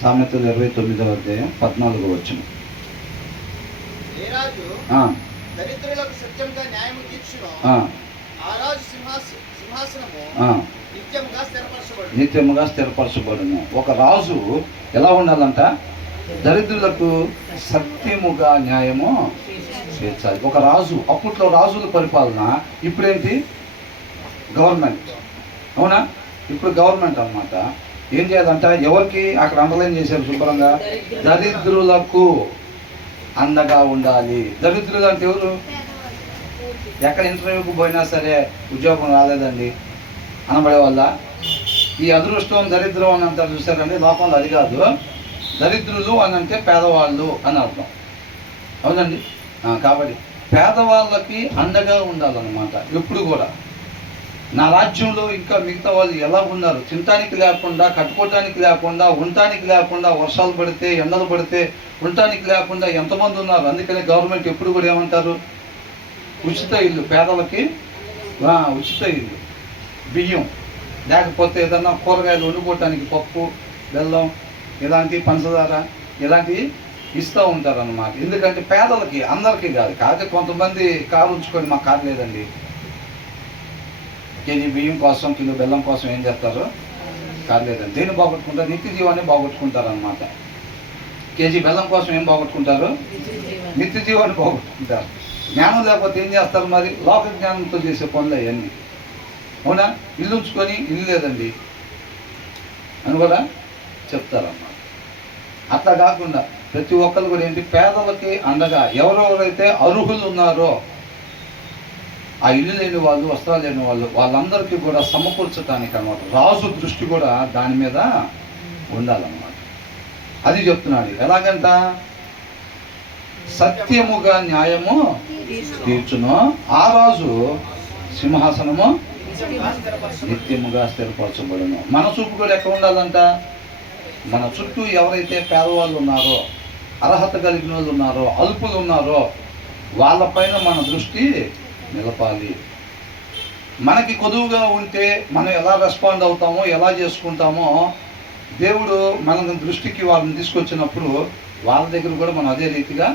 సామెతలు 29వ అధ్యాయం 14వ వచనం. ఏ రాజు దరిద్రులకు సత్యంగా న్యాయము తీర్చును, ఆ రాజు సింహాసనము నిత్యముగా స్థిరపరచబడును. ఒక రాజు ఎలా ఉండాలంట? దరిద్రులకు సత్యముగా న్యాయము చేర్చాలి. ఒక రాజు, అప్పట్లో రాజుల పరిపాలన, ఇప్పుడేంటి? గవర్నమెంట్. అవునా? ఇప్పుడు గవర్నమెంట్ అన్నమాట. ఏం చేయాలంట? ఎవరికి అక్కడ అండర్లైన్ చేశారు శుభ్రంగా, దరిద్రులకు అండగా ఉండాలి. దరిద్రులు అంటే ఎవరు? ఎక్కడ ఇంటర్వ్యూకి పోయినా సరే ఉద్యోగం రాలేదండి అనబడే వల్ల ఈ అదృష్టం దరిద్రం అని అంటారు చూసారండి. లోకంలో అది కాదు. దరిద్రులు అని అంటే పేదవాళ్ళు అని అర్థం. అవునండి. కాబట్టి పేదవాళ్ళకి అండగా ఉండాలన్నమాట ఎప్పుడు కూడా. నా రాజ్యంలో ఇంకా మిగతా వాళ్ళు ఎలా ఉన్నారు? తినటానికి లేకుండా, కట్టుకోవటానికి లేకుండా, ఉండటానికి లేకుండా, వర్షాలు పడితే, ఎండలు పడితే ఉండటానికి లేకుండా ఎంతమంది ఉన్నారు? అందుకని గవర్నమెంట్ ఎప్పుడు కూడా ఏమంటారు? ఉచిత ఇల్లు పేదలకి, ఉచిత ఇల్లు, బియ్యం, లేకపోతే ఏదన్నా కూరగాయలు వండుకోవటానికి పప్పు, బెల్లం, ఇలాంటి పంచదార ఇలాంటివి ఇస్తూ ఉంటారు అన్నమాట. ఎందుకంటే పేదలకి, అందరికీ కాదు. కాకపోతే కొంతమంది కారు ఉంచుకొని మాకు కారు లేదండి, కేజీ బియ్యం కోసం, కిలో బెల్లం కోసం ఏం చేస్తారు? కారు లేదండి. దేన్ని బాగొట్టుకుంటారు? నిత్య జీవాన్ని బాగొట్టుకుంటారు అన్నమాట. కేజీ బెల్లం కోసం ఏం బాగొట్టుకుంటారు? నిత్య జీవాన్ని బాగొట్టుకుంటారు. జ్ఞానం లేకపోతే ఏం చేస్తారు మరి? లోక జ్ఞానంతో చేసే పనులు అవన్నీ. అవునా? ఇల్లు ఉంచుకొని ఇల్లు లేదండి అని కూడా చెప్తారన్నమాట. అట్లా కాకుండా ప్రతి ఒక్కరు కూడా ఏంటి? పేదలకి అండగా ఎవరెవరైతే అర్హులు ఉన్నారో, ఆ ఇల్లు లేని వాళ్ళు, వస్త్రాలు లేని వాళ్ళు, వాళ్ళందరికీ కూడా సమకూర్చడానికి అన్నమాట. రాజు దృష్టి కూడా దాని మీద ఉండాలన్నమాట. అది చెప్తున్నాడు. ఎలాగంట? సత్యముగా న్యాయము తీర్చును, ఆ రాజు సింహాసనము నిత్యముగా స్థిరపరచబడును. మన చూపు కూడా ఎక్కడ ఉండాలంట? మన చుట్టూ ఎవరైతే పేదవాళ్ళు ఉన్నారో, అర్హత కలిగిన వాళ్ళు ఉన్నారో, అల్పులు ఉన్నారో, వాళ్ళపైన మన దృష్టి నిలపాలి. మనకి కొదువుగా ఉంటే మనం ఎలా రెస్పాండ్ అవుతామో, ఎలా చేసుకుంటామో, దేవుడు మన దృష్టికి వాళ్ళని తీసుకొచ్చినప్పుడు వాళ్ళ దగ్గర కూడా మనం అదే రీతిగా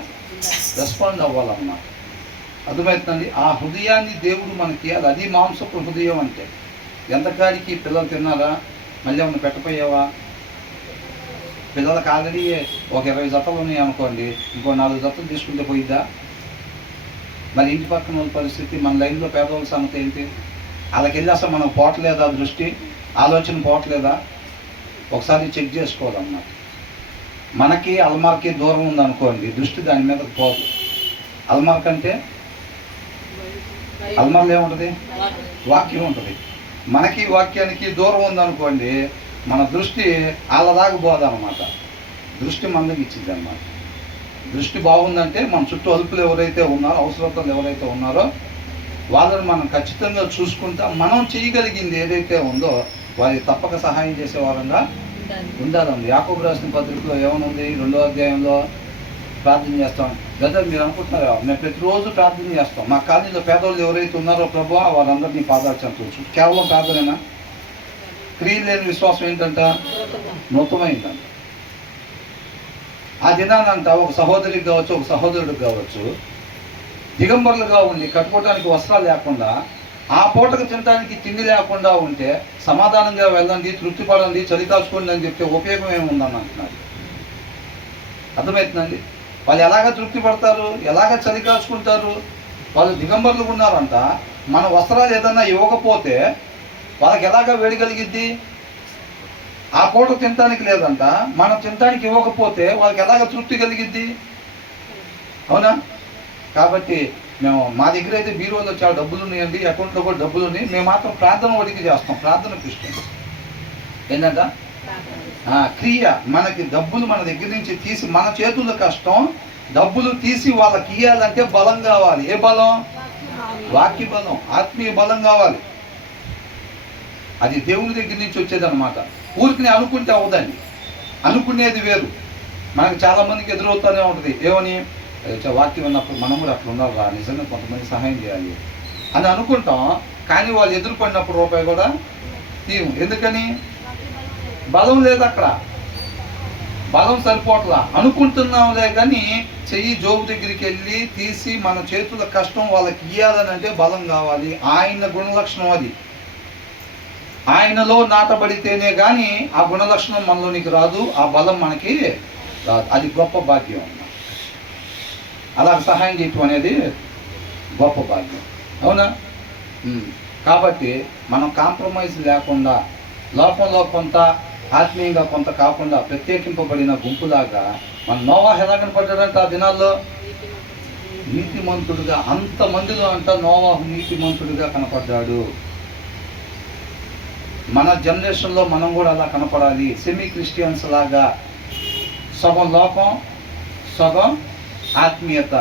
రెస్పాండ్ అవ్వాలన్నమాట. అర్థమవుతుందండి? ఆ హృదయాన్ని దేవుడు మనకి, అది మాంసపు హృదయం అంటే. ఎంతకాడికి పిల్లలు తిన్నారా? మళ్ళీ ఏమన్నా పెట్టపోయావా? పిల్లలకు ఆల్రెడీ ఒక 20 జతలు ఉన్నాయి అనుకోండి, ఇంకో 4 జతలు తీసుకుంటే పోయిద్దా? మరి ఇంటి పక్కన వాళ్ళ పరిస్థితి, మన లైన్లో పేదవాళ్ళ సంగతి ఏంటి? వాళ్ళకి వెళ్ళి అసలు మనం పోవట్లేదా? దృష్టి, ఆలోచన పోవట్లేదా? ఒకసారి చెక్ చేసుకోవాలన్నమాట. మనకి అల్మార్కి దూరం ఉందనుకోండి, దృష్టి దాని మీద పోదు. అల్మార్క్ అంటే అల్మార్లో ఏముంటుంది? వాక్యం ఉంటుంది. మనకి వాక్యానికి దూరం ఉందనుకోండి, మన దృష్టి వాళ్ళదాకా పోదన్నమాట. దృష్టి మందకి ఇచ్చింది అన్నమాట. దృష్టి బాగుందంటే మన చుట్టూ అల్పులు ఎవరైతే ఉన్నారో, అవసరతలు ఎవరైతే ఉన్నారో వాళ్ళని మనం ఖచ్చితంగా చూసుకుంటా, మనం చేయగలిగింది ఏదైతే ఉందో వారికి తప్పక సహాయం చేసే వారంగా ఉండాలండి. యాకోబు రాసిన పత్రికలో ఏమనుంది? 2వ అధ్యాయంలో ప్రార్థన చేస్తాం. గదా మీరు అనుకుంటున్నారా? మేము ప్రతిరోజు ప్రార్థన చేస్తాం. మా కాలనీలో పేదవాళ్ళు ఎవరైతే ఉన్నారో ప్రభువా, వాళ్ళందరినీ పాదాలు చెంతవచ్చు. కేవలం ప్రార్థనేనా? క్రియలు లేని విశ్వాసం ఏంటంట? మృతమైందంట. ఆ దినానంట ఒక సహోదరికి కావచ్చు, ఒక సహోదరుడికి కావచ్చు, దిగంబరులుగా ఉండి కట్టుకోవడానికి వస్త్రాలు లేకుండా, ఆ పూటకు తినడానికి తిండి లేకుండా ఉంటే సమాధానంగా వెళ్ళండి, తృప్తి పడండి, చలి కాచుకోండి అని చెప్తే ఉపయోగం ఏముందని అంటున్నారు. అర్థమవుతుందండి? వాళ్ళు ఎలాగ తృప్తి పడతారు? ఎలాగ చలి కాచుకుంటారు? వాళ్ళు దిగంబరులు ఉన్నారంట. మన వస్త్రాలు ఏదన్నా ఇవ్వకపోతే వాళ్ళకి ఎలాగ వేడగలిగిద్ది? ఆ పూట తినడానికి లేదంట, మనం తినడానికి ఇవ్వకపోతే వాళ్ళకి ఎలాగ తృప్తి కలిగిద్ది? అవునా? కాబట్టి మేము, మా దగ్గర అయితే బీరువాలో చాలా డబ్బులు ఉన్నాయండి, అకౌంట్లో కూడా డబ్బులు ఉన్నాయి. మేము మాత్రం ప్రార్థన వడికి చేస్తాం. ప్రార్థన ఇష్టం ఏంటంట? క్రియ. మనకి డబ్బులు మన దగ్గర నుంచి తీసి, మన చేతుల కష్టం, డబ్బులు తీసి వాళ్ళకి ఇవ్వాలంటే బలం కావాలి. ఏ బలం? వాక్య బలం, ఆత్మీయ బలం కావాలి. అది దేవుని దగ్గర నుంచి వచ్చేదన్నమాట. ఊరికి అనుకుంటే అవదండి. అనుకునేది వేరు. మనకు చాలామందికి ఎదురవుతూనే ఉంటుంది. ఏమని? వాక్యం ఉన్నప్పుడు మనం కూడా అట్లా ఉండాలి, నిజంగా కొంతమంది సహాయం చేయాలి అని అనుకుంటాం. కానీ వాళ్ళు ఎదురుపడినప్పుడు రూపాయి కూడా తీయం. ఎందుకని? బలం లేదు అక్కడ. బలం సరిపోట్లా, అనుకుంటున్నాంలే కానీ చెయ్యి జోబు దగ్గరికి వెళ్ళి తీసి మన చేతుల కష్టం వాళ్ళకి ఇయ్యాలని అంటే బలం కావాలి. ఆయన గుణలక్షణం అది. ఆయనలో నాటబడితేనే కానీ ఆ గుణలక్షణం మనలోనికి రాదు, ఆ బలం మనకి రాదు. అది గొప్ప భాగ్యం అన్నమాట. అలా సహాయం చేయటం అనేది గొప్ప భాగ్యం, అవునా? కాబట్టి మనం కాంప్రమైజ్ లేకుండా, లోకంలో కొంత ఆత్మీయంగా కొంత కాకుండా ప్రత్యేకింపబడిన గుంపులాగా మన నోవాహు ఎలా కనపడ్డాడంట ఆ దినాల్లో? నీతిమంతుడుగా. అంతమందిలో అంట నోవాహు నీతిమంతుడిగా కనపడ్డాడు. మన జనరేషన్లో మనం కూడా అలా కనపడాలి. సెమీ క్రిస్టియన్స్ లాగా, సగం లోకం సగం ఆత్మీయత.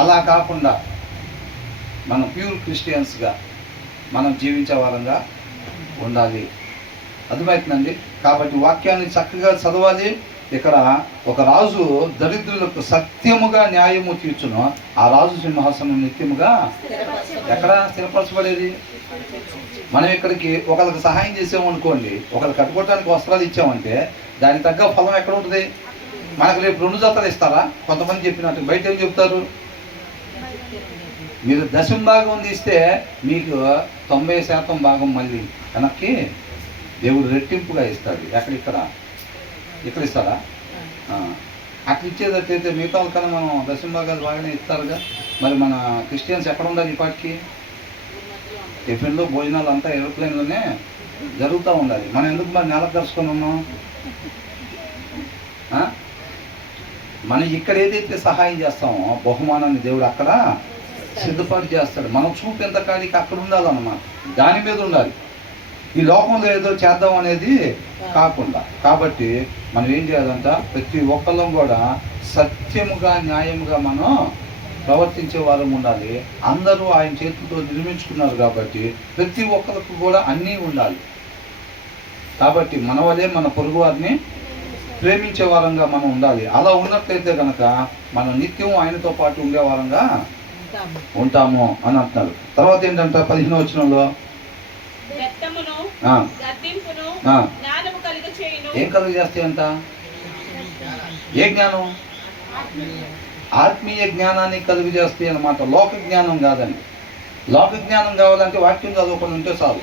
అలా కాకుండా మనం ప్యూర్ క్రిస్టియన్స్గా మనం జీవించే వారంగా ఉండాలి. అర్థమవుతుందండి? కాబట్టి వాక్యాన్ని చక్కగా చదవాలి. ఇక్కడ ఒక రాజు దరిద్రులకు సత్యముగా న్యాయము తీర్చును, ఆ రాజు సింహాసనం నిత్యముగా ఎక్కడ స్థిరపరచబడేది? మనం ఇక్కడికి ఒకరికి సహాయం చేసామనుకోండి, ఒకరికి కట్టుకోవడానికి వస్త్రాలు ఇచ్చామంటే దానికి తగ్గ ఫలం ఎక్కడ ఉంటుంది? మనకు రేపు 2 జతలు ఇస్తారా? కొంతమంది చెప్పినట్టు బయట ఏం చెప్తారు? మీరు దశంభాగం తీస్తే మీకు 90% భాగం మళ్ళీ వెనక్కి దేవుడు రెట్టింపుగా ఇస్తాడు. ఇక్కడ ఇస్తారా? అట్లా ఇచ్చేటట్టయితే మిగతా కన్నా మనం దశంభాగాలు బాగానే ఇస్తారుగా. మరి మన క్రిస్టియన్స్ ఎక్కడ ఉండాలి? ఇప్పటికి టిఫిన్లు భోజనాలు అంతా ఏరోప్లేన్లోనే జరుగుతూ ఉండాలి. మనం ఎందుకు మరి నెలకు కలుసుకొని ఉన్నాం? మనం ఇక్కడ ఏదైతే సహాయం చేస్తామో బహుమానాన్ని దేవుడు అక్కడ సిద్ధపాటు చేస్తాడు. మనం చూపు ఎంత కాడికి అక్కడ ఉండాలన్నమాట, దాని మీద ఉండాలి. ఈ లోకంలో ఏదో చేద్దాం అనేది కాకుండా. కాబట్టి మనం ఏం చేయాలంట? ప్రతి ఒక్కళ్ళం కూడా సత్యముగా న్యాయముగా మనం ప్రవర్తించే వారం ఉండాలి. అందరూ ఆయన చేతులతో నిర్మించుకున్నారు కాబట్టి ప్రతి ఒక్కరికి కూడా అన్నీ ఉండాలి. కాబట్టి మన వల్లే మన పొరుగు వారిని ప్రేమించే వారంగా మనం ఉండాలి. అలా ఉన్నట్లయితే కనుక మనం నిత్యం ఆయనతో పాటు ఉండే వారంగా ఉంటాము అని అంటున్నారు. తర్వాత ఏంటంటే 15వ వచనంలో ఏం కలుగు చేస్తాయంట? ఏ జ్ఞానం? ఆత్మీయ జ్ఞానాన్ని కలుగు చేస్తాయి అన్నమాట, లోక జ్ఞానం కాదండి. లోక జ్ఞానం కావాలంటే వాక్యం చదువుకొని ఉంటే చాలు.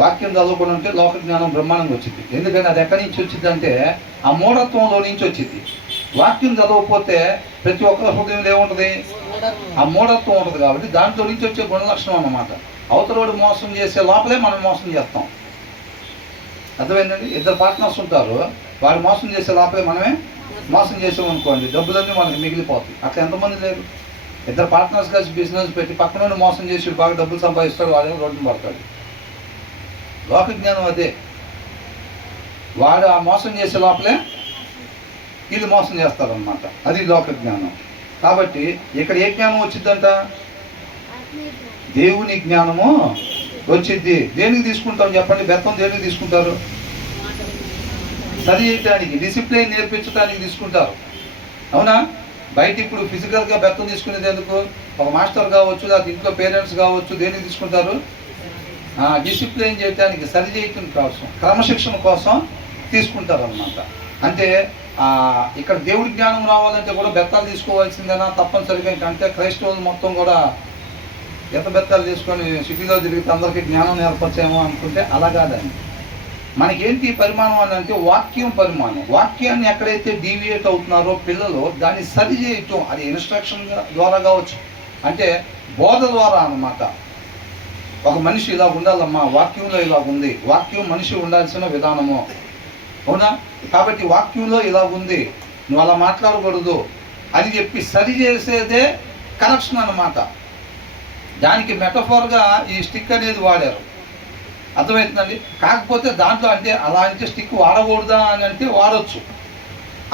వాక్యం చదువుకొని ఉంటే లోక జ్ఞానం బ్రహ్మాండంగా వచ్చింది. ఎందుకంటే అది ఎక్కడి నుంచి వచ్చింది అంటే ఆ మూఢత్వంలో నుంచి వచ్చింది. వాక్యం చదవకపోతే ప్రతి ఒక్కరి హృదయంలో ఏముంటుంది? ఆ మూఢత్వం ఉంటుంది. కాబట్టి దాంట్లో నుంచి వచ్చే గుణలక్షణం అన్నమాట. అవతలోడు మోసం చేసే లోపలే మనం మోసం చేస్తాం. అర్థమైందండి? 2 పార్ట్నర్స్ ఉంటారు, వాడు మోసం చేసే లోపలే మనమే మోసం చేసామనుకోండి, డబ్బులన్నీ మనకి మిగిలిపోతాయి. అట్లా ఎంతమంది లేరు? 2 పార్ట్నర్స్ కలిసి బిజినెస్ పెట్టి పక్కన మోసం చేసి బాగా డబ్బులు సంపాదిస్తాడు, వాడేమో రోడ్డున పడతాడు. లోక జ్ఞానం అదే. వాడు ఆ మోసం చేసే లోపలే వీళ్ళు మోసం చేస్తారనమాట. అది లోక జ్ఞానం. కాబట్టి ఇక్కడ ఏ జ్ఞానం వచ్చిందంట? దేవుని జ్ఞానము వచ్చింది. దేనికి తీసుకుంటాం చెప్పండి? బెత్తం దేనికి తీసుకుంటారు? సరి చేయటానికి, డిసిప్లిన్ నేర్పించడానికి తీసుకుంటారు, అవునా? బయట ఇప్పుడు ఫిజికల్గా బెత్తం తీసుకునేది ఎందుకు? ఒక మాస్టర్ కావచ్చు, లేదా ఇంట్లో పేరెంట్స్ కావచ్చు, దేనికి తీసుకుంటారు? డిసిప్లిన్ చేయటానికి, సరి చేయటం కోసం, క్రమశిక్షణ కోసం తీసుకుంటారు అన్నమాట. అంటే ఇక్కడ దేవుడి జ్ఞానం రావాలంటే కూడా బెత్తాలు తీసుకోవాల్సిందేనా తప్పనిసరిగా? అంటే క్రైస్తవులు మొత్తం కూడా బెత్తాలు తీసుకొని సిటీలో తిరిగితే అందరికీ జ్ఞానం నేర్పచ్చేమో అనుకుంటే అలా కాదండి. మనకేంటి పరిమాణం అని అంటే వాక్యం పరిమాణం. వాక్యాన్ని ఎక్కడైతే డీవియేట్ అవుతున్నారో పిల్లలు దాన్ని సరి చేయటం, అది ఇన్స్ట్రక్షన్ ద్వారా కావచ్చు, అంటే బోధ ద్వారా అన్నమాట. ఒక మనిషి ఇలా ఉండాలమ్మా, వాక్యంలో ఇలా ఉంది, వాక్యం మనిషి ఉండాల్సిన విధానము, అవునా? కాబట్టి వాక్యంలో ఇలా ఉంది, నువ్వు అలా మాట్లాడకూడదు అని చెప్పి సరి చేసేదే కరెక్షన్ అన్నమాట. దానికి మెటఫోర్గా ఈ స్టిక్ అనేది వాడారు. అర్థమవుతుందండి? కాకపోతే దాంట్లో అంటే అలా అంటే స్టిక్ వాడకూడదా అని అంటే వాడచ్చు.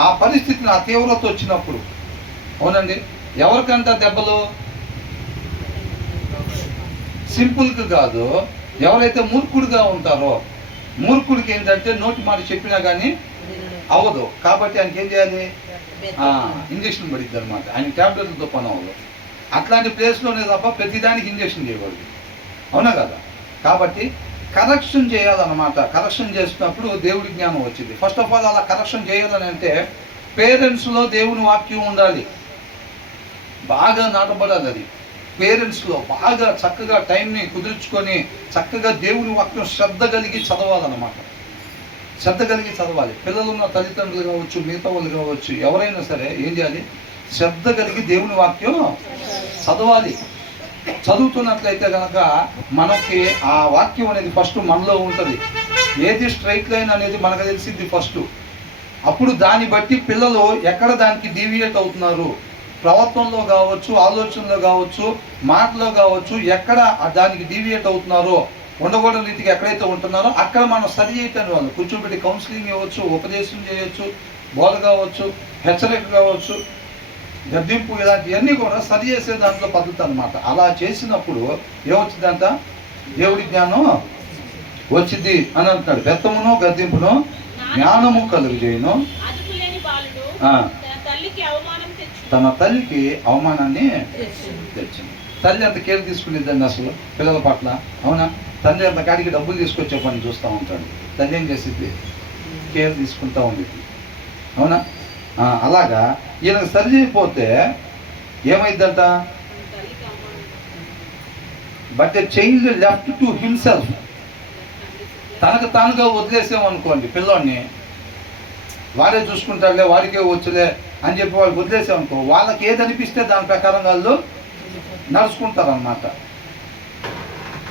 ఆ పరిస్థితిని, ఆ తీవ్రత వచ్చినప్పుడు, అవునండి. ఎవరికంట దెబ్బలు? సింపుల్గా కాదు, ఎవరైతే మూర్ఖుడిగా ఉంటారో. మూర్ఖుడికి ఏంటంటే నోటి మాట చెప్పినా కానీ అవ్వదు. కాబట్టి ఆయనకి ఏం చేయాలి? ఇంజక్షన్ పడిద్ది అనమాట. ఆయన ట్యాబ్లెట్లతో పని అవ్వదు. అట్లాంటి ప్లేస్లోనే తప్ప ప్రతిదానికి ఇంజక్షన్ చేయకూడదు, అవునా కదా? కాబట్టి కరెక్షన్ చేయాలన్నమాట. కరెక్షన్ చేసినప్పుడు దేవుడి జ్ఞానం వచ్చింది. ఫస్ట్ ఆఫ్ ఆల్ అలా కరెక్షన్ చేయాలని అంటే పేరెంట్స్లో దేవుని వాక్యం ఉండాలి, బాగా నాటబడాలి. అది పేరెంట్స్లో బాగా చక్కగా టైంని కుదుర్చుకొని చక్కగా దేవుని వాక్యం శ్రద్ధ కలిగి చదవాలన్నమాట. శ్రద్ధ కలిగి చదవాలి. పిల్లలు ఉన్న తల్లిదండ్రులు కావచ్చు, మిగతా వాళ్ళు కావచ్చు, ఎవరైనా సరే ఏం చేయాలి? శ్రద్ధ కలిగి దేవుని వాక్యం చదవాలి. చదువుతున్నట్లయితే కనుక మనకి ఆ వాక్యం అనేది ఫస్ట్ మనలో ఉంటుంది. ఏది స్ట్రైట్ లైన్ అనేది మనకు తెలిసింది ఫస్ట్. అప్పుడు దాన్ని బట్టి పిల్లలు ఎక్కడ దానికి డీవియేట్ అవుతున్నారు, ప్రవర్తనలో కావచ్చు, ఆలోచనలో కావచ్చు, మాటలో కావచ్చు, ఎక్కడ దానికి డీవియేట్ అవుతున్నారో, ఉండకూడని రీతికి ఎక్కడైతే ఉంటున్నారో అక్కడ మనం సరి చేయటాన్ని వాళ్ళు కూర్చోబెట్టి కౌన్సిలింగ్ ఇవ్వచ్చు, ఉపదేశం చేయవచ్చు, బోధ కావచ్చు, హెచ్చరిక కావచ్చు, గద్దింపు, ఇలాంటివన్నీ కూడా సరి చేసే దాంట్లో పద్ధతి అనమాట. అలా చేసినప్పుడు ఏమొచ్చిందంట? దేవుడి జ్ఞానం వచ్చింది అని అంటున్నాడు. బెత్తమును గద్దింపును జ్ఞానము కలుగజేయును. తన తల్లికి అవమానాన్ని తెచ్చింది. తల్లి అంత కేర్ తీసుకునేదండి అసలు పిల్లల పట్ల, అవునా? తండ్రి అంత కాడికి డబ్బులు తీసుకొచ్చే పని చూస్తూ ఉంటాడు. తల్లి ఏం చేసింది? కేర్ తీసుకుంటూ ఉండేది, అవునా? అలాగా ఈయనకు సరి చేయకపోతే ఏమైందంట? But a child left to himself. తనకు తానుగా వదిలేసామనుకోండి పిల్లోడిని, వాడే చూసుకుంటాడులే, వాడికే వచ్చులే అని చెప్పి వాళ్ళకి వదిలేసామనుకో, వాళ్ళకి ఏది అనిపిస్తే దాని ప్రకారం వాళ్ళు నడుచుకుంటారన్నమాట.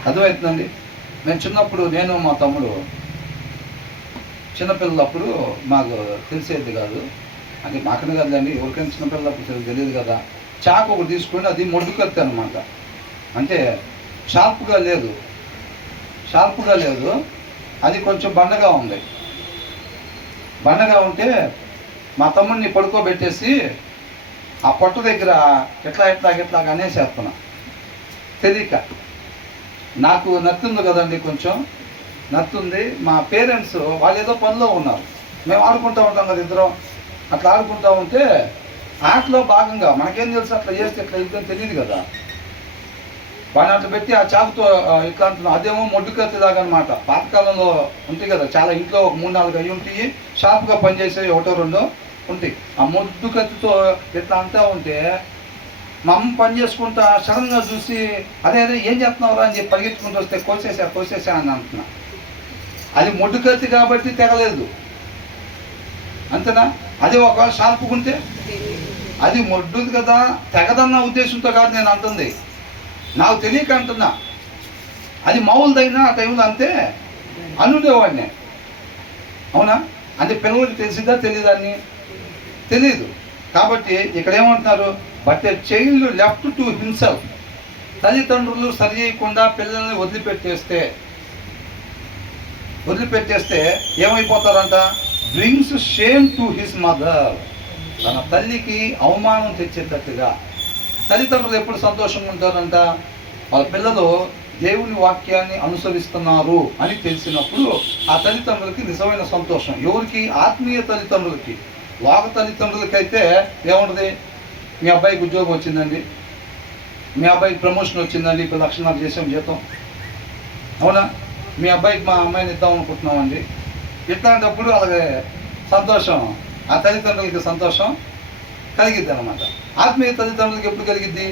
అర్థమవుతుందండి? నేను చిన్నప్పుడు, నేను మా తమ్ముడు చిన్నపిల్లలప్పుడు మాకు తెలిసేది కాదు, అంటే మాకనే కదండి, ఎవరికైనా చిన్నపిల్లలప్పుడు తెలియదు కదా. చాకు ఒకటి తీసుకొని అది మొడ్డుకత్తి అనమాట. అంటే షార్ప్గా లేదు, అది కొంచెం బండగా ఉంది. బండగా ఉంటే మా తమ్ముడిని పడుకోబెట్టేసి ఆ పొట్ట దగ్గర ఎట్లా అనేసేస్తున్నా తెలియక. నాకు నత్తుంది కదండి, కొంచెం నత్తుంది. మా పేరెంట్స్ వాళ్ళు ఏదో పనిలో ఉన్నారు, మేము ఆడుకుంటూ ఉంటాం కదా ఇద్దరం. అట్లా ఆడుకుంటూ ఉంటే ఆటలో భాగంగా మనకేం తెలుసు, అట్లా చేస్తే ఇట్లా ఇద్దని తెలియదు కదా. వాడిని అట్లా పెట్టి ఆ చాకుతో ఇట్లా అంటున్నాం. అదేమో మొడ్డుకత్తి దాకా అనమాట. పాతకాలంలో ఉంటాయి కదా, చాలా ఇంట్లో 3-4 అవి ఉంటాయి, షార్ప్గా పనిచేసేవి 1-2 ఉంటాయి. ఆ మొడ్డుకత్తితో ఇట్లా అంటూ ఉంటే మా అమ్మ పని చేసుకుంటా సడన్గా చూసి అదే ఏం చేస్తున్నావురా అని చెప్పి పరిగెత్తుకుంటూ వస్తే కోసేసా అని అంటున్నా. అది మొడ్డుకత్తి కాబట్టి తెగలేదు, అంతేనా? అది ఒకవేళ షార్ప్గా ఉంటే అది మొడ్డుది కదా, తెగదన్న ఉద్దేశంతో కాదు నేను అంటుంది, నాకు తెలియక అంటున్నా. అది మామూలుదైనా ఆ టైంలో అంతే అనుండేవాడిని, అవునా? అంటే పిల్లలకి తెలిసిందా తెలియదాన్ని? తెలీదు. కాబట్టి ఇక్కడ ఏమంటున్నారు? But a child left to himself. తల్లిదండ్రులు సరి చేయకుండా పిల్లల్ని వదిలిపెట్టేస్తే ఏమైపోతారంట? Brings shame to his mother. తన తల్లికి అవమానం తెచ్చేటట్టుగా. తల్లిదండ్రులు ఎప్పుడు సంతోషంగా ఉంటారంట? వాళ్ళ పిల్లలు దేవుని వాక్యాన్ని అనుసరిస్తున్నారు అని తెలిసినప్పుడు ఆ తల్లిదండ్రులకి నిజమైన సంతోషం. ఎవరికి? ఆత్మీయ తల్లిదండ్రులకి. లోక తల్లిదండ్రులకైతే ఏముంటుంది? మీ అబ్బాయికి ఉద్యోగం వచ్చిందండి, మీ అబ్బాయికి ప్రమోషన్ వచ్చిందండి, ఇప్పుడు 1,00,000 చేసాం జీతం, అవునా? మీ అబ్బాయికి మా అమ్మాయిని ఇద్దాం అనుకుంటున్నామండి. ఇట్లాంటప్పుడు అలాగే సంతోషం, ఆ తల్లిదండ్రులకి సంతోషం కలిగిద్ది అనమాట. ఆత్మీయ తల్లిదండ్రులకి ఎప్పుడు కలిగిద్ది?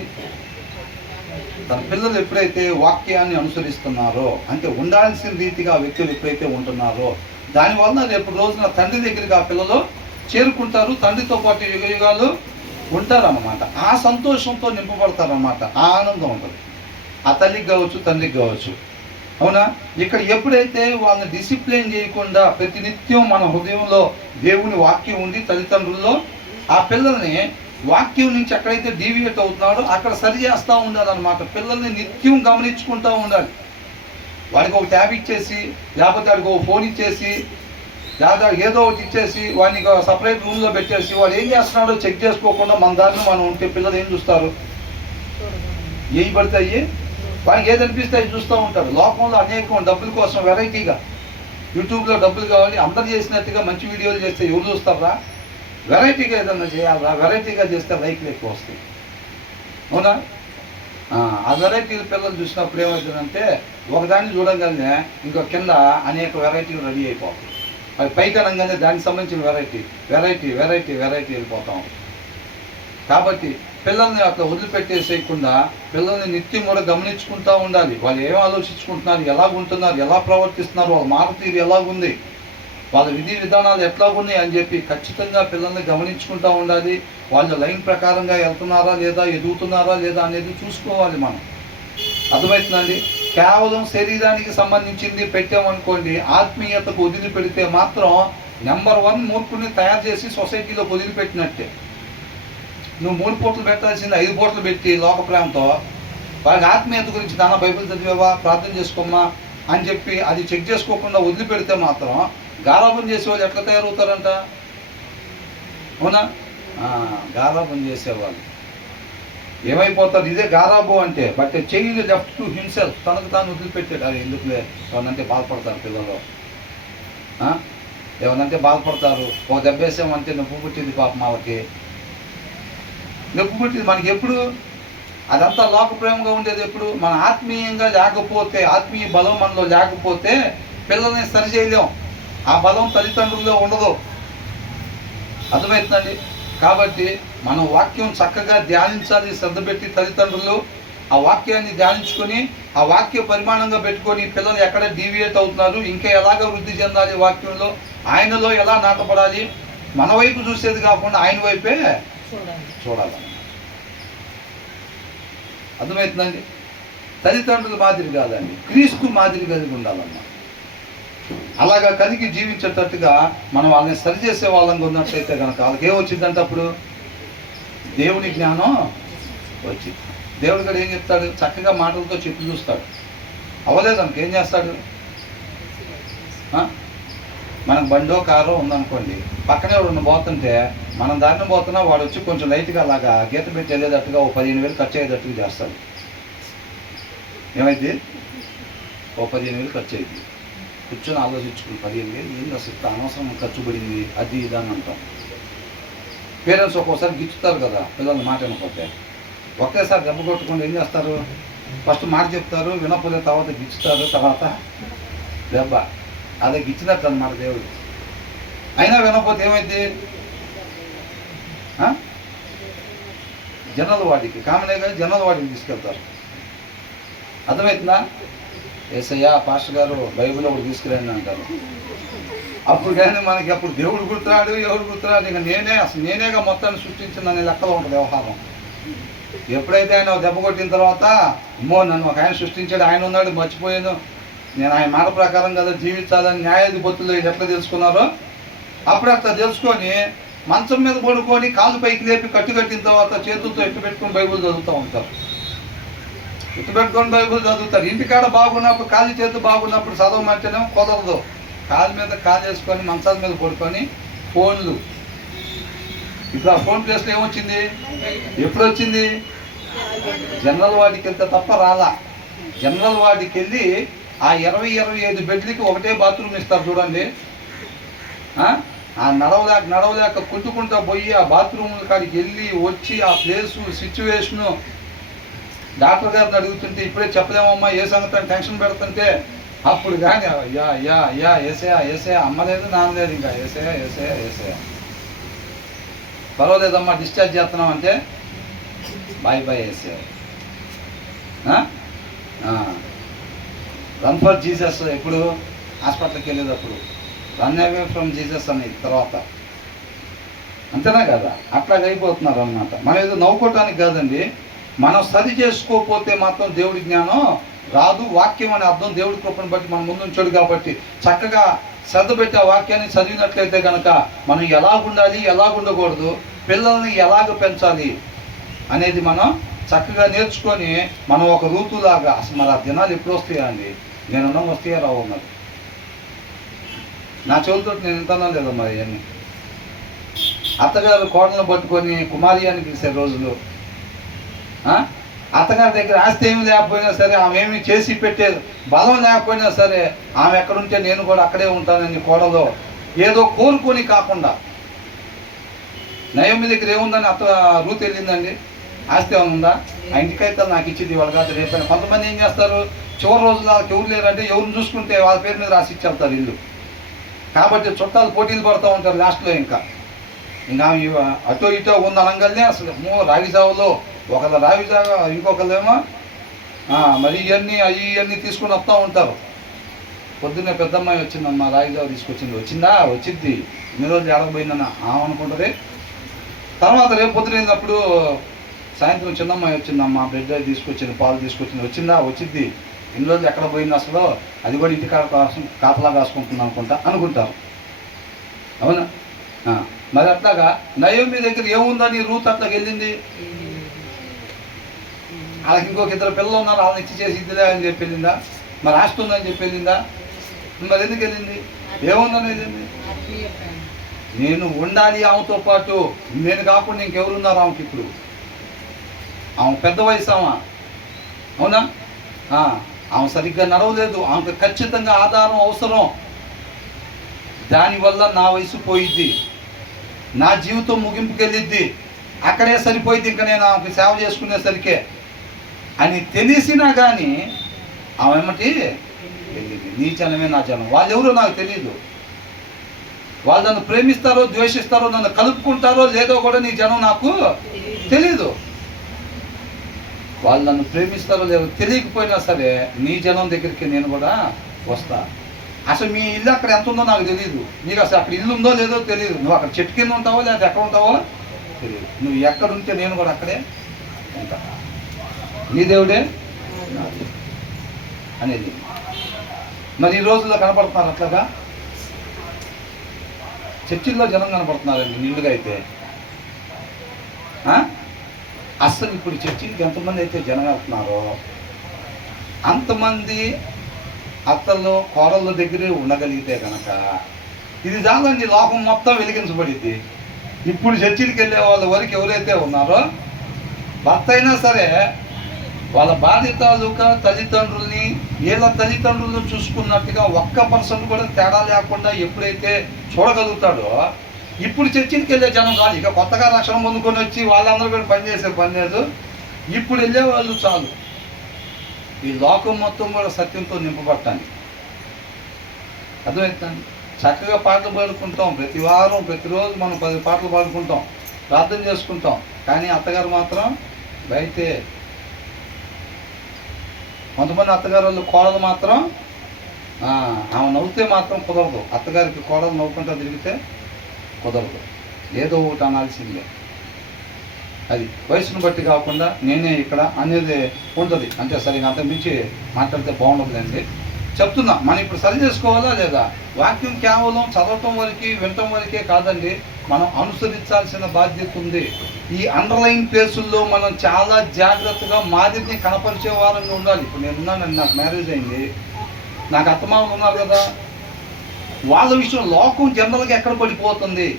తన పిల్లలు ఎప్పుడైతే వాక్యాన్ని అనుసరిస్తున్నారో, అంటే ఉండాల్సిన రీతిగా వ్యక్తులు ఎప్పుడైతే ఉంటున్నారో, దానివల్ల రేపు రోజున తండ్రి దగ్గరికి ఆ పిల్లలు చేరుకుంటారు, తండ్రితో పాటు యుగాలు ఉంటారన్నమాట. ఆ సంతోషంతో నింపబడతారన్నమాట. ఆ ఆనందం ఉంటుంది ఆ తల్లికి కావచ్చు, తండ్రికి కావచ్చు, అవునా? ఇక్కడ ఎప్పుడైతే వాళ్ళని డిసిప్లిన్ చేయకుండా ప్రతినిత్యం మన హృదయంలో దేవుని వాక్యం ఉండి తల్లిదండ్రుల్లో ఆ పిల్లల్ని వాక్యం నుంచి ఎక్కడైతే డీవియేట్ అవుతున్నాడో అక్కడ సరి చేస్తూ ఉండాలన్నమాట. పిల్లల్ని నిత్యం గమనించుకుంటూ ఉండాలి. వాడికి ఒక ట్యాబ్ ఇచ్చేసి, లేకపోతే వాడికి ఒక ఫోన్ ఇచ్చేసి, లేదా ఏదో ఒకటి ఇచ్చేసి వాడిని సపరేట్ రూమ్లో పెట్టేసి వాడు ఏం చేస్తున్నాడో చెక్ చేసుకోకుండా మన దారిని మనం ఉంటే పిల్లలు ఏం చూస్తారు? ఏవి పడతాయి, వాడికి ఏది అనిపిస్తే అవి చూస్తూ ఉంటాడు. లోకంలో అనేకం డబ్బుల కోసం వెరైటీగా యూట్యూబ్లో డబ్బులు కావాలి, అందరు చేసినట్టుగా మంచి వీడియోలు చేస్తే ఎవరు చూస్తారా? వెరైటీగా ఏదన్నా చేయాలా? వెరైటీగా చేస్తే లైక్లు ఎక్కువ వస్తాయి, అవునా? ఆ వెరైటీల పిల్లలు చూసినప్పుడు ఏమవుతుందంటే ఒకదాన్ని చూడగానే ఇంకో కింద అనేక వెరైటీలు రెడీ అయిపోతాయి. అవి పైకి అనగానే దానికి సంబంధించిన వెరైటీ వెరైటీ వెరైటీ వెరైటీ వెళ్ళిపోతాం. కాబట్టి పిల్లల్ని అట్లా వదిలిపెట్టేసేయకుండా పిల్లల్ని నిత్యం కూడా గమనించుకుంటూ ఉండాలి. వాళ్ళు ఏం ఆలోచించుకుంటున్నారు, ఎలాగుంటున్నారు, ఎలా ప్రవర్తిస్తున్నారు, వాళ్ళ మాట తీరు ఎలాగుంది, వాళ్ళ విధి విధానాలు ఎట్లాగున్నాయి అని చెప్పి ఖచ్చితంగా పిల్లల్ని గమనించుకుంటూ ఉండాలి. వాళ్ళు లైన్ ప్రకారంగా వెళ్తున్నారా లేదా, ఎదుగుతున్నారా లేదా అనేది చూసుకోవాలి మనం. అర్థమవుతుందండి? కేవలం శరీరానికి సంబంధించింది పెట్టామనుకోండి, ఆత్మీయతకు వదిలిపెడితే మాత్రం నెంబర్ 1 మూర్ఖుడిని తయారు చేసి సొసైటీలో వదిలిపెట్టినట్టే. నువ్వు 3 పూటలు పెట్టాల్సింది 5 పూటలు పెట్టి లోక ప్రేమతో వాళ్ళకి ఆత్మీయత గురించి దాని బైబిల్ చదివేవా, ప్రార్థన చేసుకోమ్మా అని చెప్పి అది చెక్ చేసుకోకుండా వదిలిపెడితే మాత్రం గారాబం చేసేవాళ్ళు ఎట్లా తయారవుతారంట? అవునా? గారాబం చేసేవాళ్ళు ఏమైపోతారు? ఇదే గారాబం అంటే. But child left to himself, తనకు తాను వదిలిపెట్టాడు. అది ఎందుకులే, ఏమనంటే బాధపడతారు పిల్లలు, ఏమనంటే బాధపడతారు. ఒక దెబ్బ వేసామంటే నొప్పి పుట్టింది పాపం, వాళ్ళకి నొప్పి పుట్టింది. మనకి ఎప్పుడు అదంతా లోక ప్రేమగా ఉండేది ఎప్పుడు? మన ఆత్మీయంగా లేకపోతే, ఆత్మీయ బలం మనలో లేకపోతే పిల్లల్ని సరి చేయలేం. ఆ బలం తల్లిదండ్రుల్లో ఉండదు. అర్థమవుతుందండి? కాబట్టి మనం వాక్యం చక్కగా ధ్యానించాలి. శ్రద్ధ పెట్టి తల్లిదండ్రులు ఆ వాక్యాన్ని ధ్యానించుకొని ఆ వాక్య పరిమాణంగా పెట్టుకొని పిల్లలు ఎక్కడ డీవియేట్ అవుతున్నారు, ఇంకా ఎలాగ వృద్ధి చెందాలి వాక్యంలో, ఆయనలో ఎలా నాటపడాలి, మన వైపు చూసేది కాకుండా ఆయన వైపే చూడాలి. అర్థమవుతుందండి? తల్లిదండ్రుల మాదిరి కాదండి, క్రీస్తు మాదిరి కలిగి ఉండాలన్నమాట. అలాగా కలిగి జీవించేటట్టుగా మనం వాళ్ళని సరిచేసే వాళ్ళంగా ఉన్నట్లయితే కనుక వాళ్ళకి ఏమొచ్చిందంటే అప్పుడు దేవుని జ్ఞానం వచ్చింది. దేవుడు కూడా ఏం చెప్తాడు? చక్కగా మాటలతో చెప్పి చూస్తాడు. అవ్వలేదు అనుకో ఏం చేస్తాడు? మనకు బండో కారో ఉందనుకోండి, పక్కనే వాడు పోతుంటే మనం దారిని పోతున్నా వాడు వచ్చి కొంచెం లైట్గా అలాగా గీత పెట్టి వెళ్ళేటట్టుగా 15,000 ఖర్చు అయ్యేటట్టుగా చేస్తాడు. ఏమైంది? 15,000 ఖర్చు అయింది. కూర్చొని ఆలోచించుకుని 15,000 ఏంది అసలు అనవసరం ఖర్చు పడింది, అది ఇదని అంటాం. పేరెంట్స్ ఒక్కోసారి గిచ్చుతారు కదా పిల్లల్ని మాట వినకపోతే. ఒకేసారి దెబ్బ కొట్టుకుంటూ ఏం చేస్తారు? ఫస్ట్ మాట చెప్తారు, వినకపోతే తర్వాత గిచ్చుతారు, తర్వాత దెబ్బ. అదే గిచ్చినట్టు అన్నమాట దేవుడు. అయినా వినకపోతే ఏమైంది? జనరల్ వాడికి కామనేగా జనరల్ వాడికి తీసుకెళ్తారు. అర్థమవుతుందా? ఏసయ్యా పాస్టర్ గారు బైబిల్ ఒకటి తీసుకురండి అంటారు. అప్పుడు కానీ మనకి అప్పుడు దేవుడు గుర్తురాడు, ఎవడు గుర్తురాడు, ఇక నేనేగా మొత్తాన్ని సృష్టించిందనే లెక్కలో ఉంటుంది వ్యవహారం. ఎప్పుడైతే ఆయన దెబ్బ కొట్టిన తర్వాత అమ్మో నన్ను ఒక ఆయన సృష్టించాడు, ఆయన ఉన్నాడు, మర్చిపోయాను, నేను ఆయన మాట ప్రకారం కదా జీవించాలని న్యాయాధిపతులు ఎట్లా తెలుసుకున్నారో అప్పుడు అట్లా తెలుసుకొని మంచం మీద పడుకొని కాలు పైకి లేపి కట్టిన తర్వాత చేతులతో ఎట్టు పెట్టుకొని బైబిల్ చదువుతూ ఉంటారు. ఎట్టు పెట్టుకొని బైబిల్ చదువుతారు. ఇంటికాడ బాగున్నప్పుడు, కాలు చేతులు బాగున్నప్పుడు చదవమంటేనేమో కుదరదు. కాలు మీద కాలు వేసుకొని మంచాల మీద పడుకొని ఫోన్లు. ఇప్పుడు ఆ ఫోన్ ప్లేస్లో ఏమొచ్చింది? ఎప్పుడు వచ్చింది? జనరల్ వార్డుకి వెళ్తే తప్ప రాలా. జనరల్ వార్డుకి వెళ్ళి ఆ 20-25 బెడ్లకి ఒకటే బాత్రూమ్ ఇస్తారు చూడండి. ఆ నడవలేక కుట్టుకుంటూ పోయి ఆ బాత్రూమ్ కాడికి వెళ్ళి వచ్చి ఆ ప్లేసు సిచ్యువేషను డాక్టర్ గారిని అడుగుతుంటే ఇప్పుడే చెప్పలేమమ్మా ఏ సంగతి టెన్షన్ పెడుతుంటే అప్పుడు కానీ యా ఏసే అమ్మలేదు నాన్నలేదు, ఇంకా ఏసే పర్వాలేదమ్మా డిశ్చార్జ్ చేస్తున్నాం అంటే బాయ్ ఏసే. Run for Jesus. ఎప్పుడు హాస్పిటల్కి వెళ్ళేటప్పుడు రన్ అవే ఫ్రమ్ జీసస్ అనేది తర్వాత. అంతేనా కదా? అట్లాగ అయిపోతున్నారు అన్నమాట. మనం ఏదో నవ్వుకోవటానికి కాదండి, మనం సరి చేసుకోకపోతే మాత్రం దేవుడి జ్ఞానం రాదు. వాక్యం అనే అర్థం దేవుడి కృపను బట్టి మన ముందు ఉంచాడు కాబట్టి చక్కగా శ్రద్ధ పెట్టి ఆ వాక్యాన్ని చదివినట్లయితే కనుక మనం ఎలాగుండాలి, ఎలాగుండకూడదు, పిల్లల్ని ఎలాగ పెంచాలి అనేది మనం చక్కగా నేర్చుకొని మనం ఒక ఋతులాగా అసలు మరి ఆ దినాలు ఎప్పుడు వస్తాయా అండి? నేను అన్నం వస్తాయా రావు మరి నా చెవులతో నేను వింటానో లేదా మరి అవన్నీ. అత్తగారు కోడలను పట్టుకొని కుమారి అని పిలిచే రోజులు. అత్తగారి దగ్గర ఆస్తి ఏమి లేకపోయినా సరే, ఆమె ఏమి చేసి పెట్టే బలం లేకపోయినా సరే, ఆమె ఎక్కడుంటే నేను కూడా అక్కడే ఉంటానని కోడలో ఏదో కోరుకొని కాకుండా. నయోమి దగ్గర ఏముందని రూతు వెళ్ళిందండి. ఆస్తి ఏమైనా ఉందా? ఆ ఇంటికైతే నాకు ఇచ్చింది వాళ్ళు కాదు రేపైనా. కొంతమంది ఏం చేస్తారు, చివరి రోజులు వాళ్ళకి ఎవరు లేరంటే ఎవరిని చూసుకుంటే వాళ్ళ పేరు మీద రాసి ఇచ్చేస్తారు ఇల్లు. కాబట్టి చుట్టాలు పోటీలు పడుతూ ఉంటారు లాస్ట్లో. ఇంకా అటో ఇటో ఉంది అనగానే అసలు రాగి జావులో ఒకళ్ళు రాగి జావ, ఇంకొకళ్ళేమో మరి ఇవన్నీ తీసుకుని వస్తూ ఉంటారు. పొద్దున్నే పెద్దమ్మాయి వచ్చిందమ్మా, రాగి జావ తీసుకొచ్చింది. వచ్చింది ఇన్ని రోజులు ఏడకపోయిందన్న అనుకుంటుంది. తర్వాత రేపు పొద్దున వెళ్ళినప్పుడు సాయంత్రం చిన్నమ్మాయి వచ్చిందమ్మా, బ్రెడ్ తీసుకొచ్చింది, పాలు తీసుకొచ్చింది. వచ్చింది ఇన్ని రోజులు ఎక్కడ పోయింది అసలు, అది కూడా ఇంటి కాపలా కాసుకుంటుంది అనుకుంటారు. అవునా? మరి అట్లాగా నయోమి దగ్గర ఏముందని రూత్ అట్లాగ వెళ్ళింది. వాళ్ళకి ఇంకొక 2 పిల్లలు ఉన్నారు, వాళ్ళని ఇచ్చి చేసి ఇద్దిలే అని చెప్పి వెళ్ళిందా? మరి ఆస్తి ఉందని చెప్పి వెళ్ళిందా? మరి ఎందుకు వెళ్ళింది? ఏముందని వెళ్ళింది? నేను ఉండాలి ఆమెతో పాటు, నేను కాకుండా ఇంకెవరున్నారు ఆమెకి ఇప్పుడు? ఆమె పెద్ద వయసు అవునా? ఆమె సరిగ్గా నడవలేదు, ఆమెకు ఖచ్చితంగా ఆధారం అవసరం. దానివల్ల నా వయసు పోయిద్ది, నా జీవితం ముగింపుకి వెళ్ళిద్ది, అక్కడే సరిపోయిద్ది, ఇంకా నేను ఆమెకు సేవ చేసుకునేసరికే అని తెలిసినా కానీ ఆమె ఏమిటి వెళ్ళింది. నీ జనమే నా జనం. వాళ్ళు ఎవరో నాకు తెలియదు. వాళ్ళు నన్ను ప్రేమిస్తారో ద్వేషిస్తారో, నన్ను కలుపుకుంటారో లేదో కూడా నీ జనం నాకు తెలీదు. వాళ్ళు నన్ను ప్రేమిస్తారో లేదో తెలియకపోయినా సరే నీ జనం దగ్గరికి నేను కూడా వస్తా. అసలు మీ ఇల్లు అక్కడ ఎంత ఉందో నాకు తెలియదు, నీకు అసలు అక్కడ ఇల్లు ఉందో లేదో తెలియదు. నువ్వు అక్కడ చెట్టు కింద ఉంటావో లేదా ఎక్కడ ఉంటావో తెలియదు. నువ్వు ఎక్కడ ఉంటే నేను కూడా అక్కడే ఉంటా. నీ దేవుడే అనేది. మరి ఈ రోజుల్లో కనపడుతున్నారు అట్లాగా, చర్చిల్లో జనం కనపడుతున్నారండి నిండుగా అయితే. అస్సలు ఇప్పుడు చర్చికి ఎంతమంది అయితే జనం వెళ్తున్నారో అంతమంది అత్తల్లో కోడళ్ళ దగ్గరే ఉండగలిగితే కనుక ఇది చాలండి, లోకం మొత్తం వెలిగించబడింది. ఇప్పుడు చర్చికి వెళ్ళే వాళ్ళ వరకు ఎవరైతే ఉన్నారో భర్త అయినా సరే వాళ్ళ భార్య తాలూకా తల్లిదండ్రుల్ని వీళ్ళ తల్లిదండ్రులను చూసుకున్నట్టుగా 1% కూడా తేడా లేకుండా ఎప్పుడైతే చూడగలుగుతాడో ఇప్పుడు చర్చికి వెళ్ళే జనం చాలు. ఇక కొత్తగా రక్షణ పొందుకొని వచ్చి వాళ్ళందరూ కూడా పనిచేసే పని లేదు. ఇప్పుడు వెళ్ళే వాళ్ళు చాలు. ఈ లోకం మొత్తం కూడా సత్యంతో నింపబట్టాలి. అర్థమవుతుంది? చక్కగా పాటలు పాడుకుంటాం, ప్రతి వారం ప్రతిరోజు మనం 10 పాటలు పాడుకుంటాం, ప్రార్థన చేసుకుంటాం. కానీ అత్తగారు మాత్రం బయటే. కొంతమంది అత్తగారు వాళ్ళు కోడలు మాత్రం ఆమె నవ్వుతే మాత్రం కుదరదు. అత్తగారికి కోడలు నవ్వుకుంటా తిరిగితే కుదరదు, ఏదో ఒకటి అనాల్సిందే. అది వయసును బట్టి కాకుండా నేనే ఇక్కడ అనేది ఉంటుంది. అంటే సరిగా అంత మించి మాట్లాడితే బాగుండదులేండి. చెప్తున్నా, మనం ఇప్పుడు సరి చేసుకోవాలా లేదా? వాక్యం కేవలం చదవటం వరకు వినటం వరకే కాదండి, మనం అనుసరించాల్సిన బాధ్యత ఉంది. ఈ అండర్లైన్ ప్లేసుల్లో మనం చాలా జాగ్రత్తగా మాదిరిని కనపరిచే వారంగా ఉండాలి. ఇప్పుడు నేను ఉన్నానండి, నాకు మ్యారేజ్ అయింది, నాకు అత్తమామలు ఉన్నారు కదా, వాళ్ళ విషయం లోకం జనరల్గా ఎక్కడ పడిపోతుంది,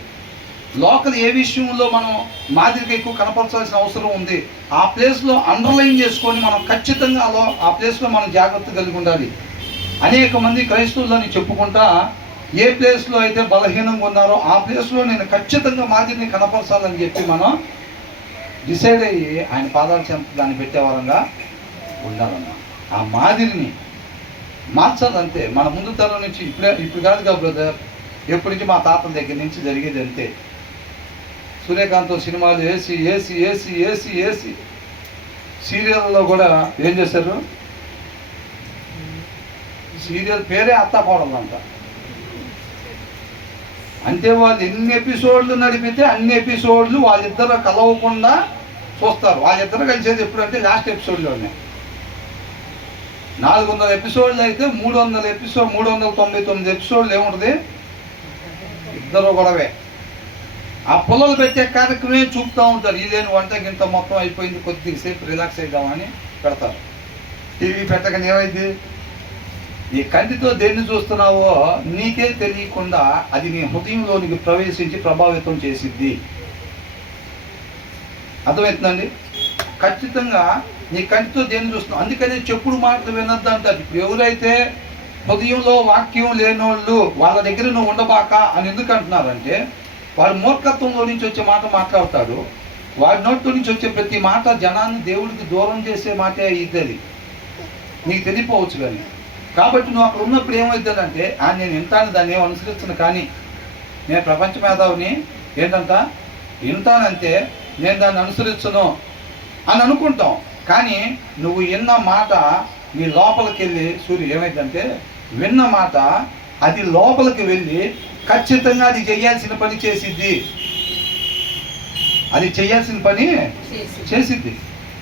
లోకల్ ఏ విషయంలో మనం మాదిరిగా ఎక్కువ కనపరచాల్సిన అవసరం ఉంది, ఆ ప్లేస్లో అండర్లైన్ చేసుకొని మనం ఖచ్చితంగా ఆ ప్లేస్లో మనం జాగ్రత్త కలిగి ఉండాలి. అనేక మంది క్రైస్తవులని చెప్పుకుంటా ఏ ప్లేస్లో అయితే బలహీనంగా ఉన్నారో ఆ ప్లేస్లో నేను ఖచ్చితంగా మాదిరిని కనపరచాలని చెప్పి మనం డిసైడ్ అయ్యి ఆయన పాదాల చెంత దాన్ని పెట్టేవారంగా ఉండాలన్న. ఆ మాదిరిని మార్చాలంతే. మన ముందు తరం నుంచి ఇప్పుడు కాదుగా బ్రదర్, ఎప్పటి నుంచి మా తాతల దగ్గర నుంచి జరిగేది అంతే. సూర్యకాంతం సినిమాలు వేసి వేసి వేసి వేసి వేసి సీరియల్లో కూడా ఏం చేశారు, సీరియల్ పేరే అత్తా కోడలంట. అంటే వాళ్ళు ఎన్ని ఎపిసోడ్లు నడిపితే అన్ని ఎపిసోడ్లు వాళ్ళిద్దరు కలవకుండా చూస్తారు. వాళ్ళిద్దరు కలిసేది ఎప్పుడంటే లాస్ట్ ఎపిసోడ్లోనే. 400 ఎపిసోడ్లు అయితే 399 ఎపిసోడ్లు ఏముంటుంది, ఇద్దరు గొడవే. ఆ పొలాలు పెట్టే కార్యక్రమే చూపుతూ ఉంటారు. ఇదేని వంట గింత మొత్తం అయిపోయింది, కొద్దిసేపు రిలాక్స్ అయిద్దామని పెడతారు. టీవీ పెట్టగానే ఏమైంది, ఈ కంటితో దేన్ని చూస్తున్నావో నీకే తెలియకుండా అది నీ హృదయంలోనికి ప్రవేశించి ప్రభావితం చేసిద్ది. అర్థమవుతుందండి? ఖచ్చితంగా నీ కంటితో దేన్ని చూస్తున్నావు. అందుకనే చెప్పుడు మాటలు వినొద్దు అంటారు. ఇప్పుడు ఎవరైతే హృదయంలో వాక్యం లేనోళ్ళు వాళ్ళ దగ్గర నువ్వు ఉండబాక అని ఎందుకు అంటున్నారంటే, వాడు మూర్ఖత్వంలో నుంచి వచ్చే మాట మాట్లాడతాడు. వాడి నోట్లో నుంచి వచ్చే ప్రతి మాట జనాన్ని దేవుడికి దూరం చేసే మాటే ఇది. అది నీకు తెలియపోవచ్చు. కానీ కాబట్టి నువ్వు అక్కడ ఉన్నప్పుడు ఏమవుతుందంటే నేను వింటాను, దాన్ని ఏం అనుసరిస్తాను, కానీ నేను ప్రపంచ మేధావిని ఏంటంట వింటానంటే నేను దాన్ని అనుసరించను అని అనుకుంటాం. కానీ నువ్వు విన్న మాట నీ లోపలికి వెళ్ళి ఏమైందంటే విన్న మాట అది లోపలికి వెళ్ళి ఖచ్చితంగా అది చేయాల్సిన పని చేసిద్ది. అది చేయాల్సిన పని చేసిద్ది.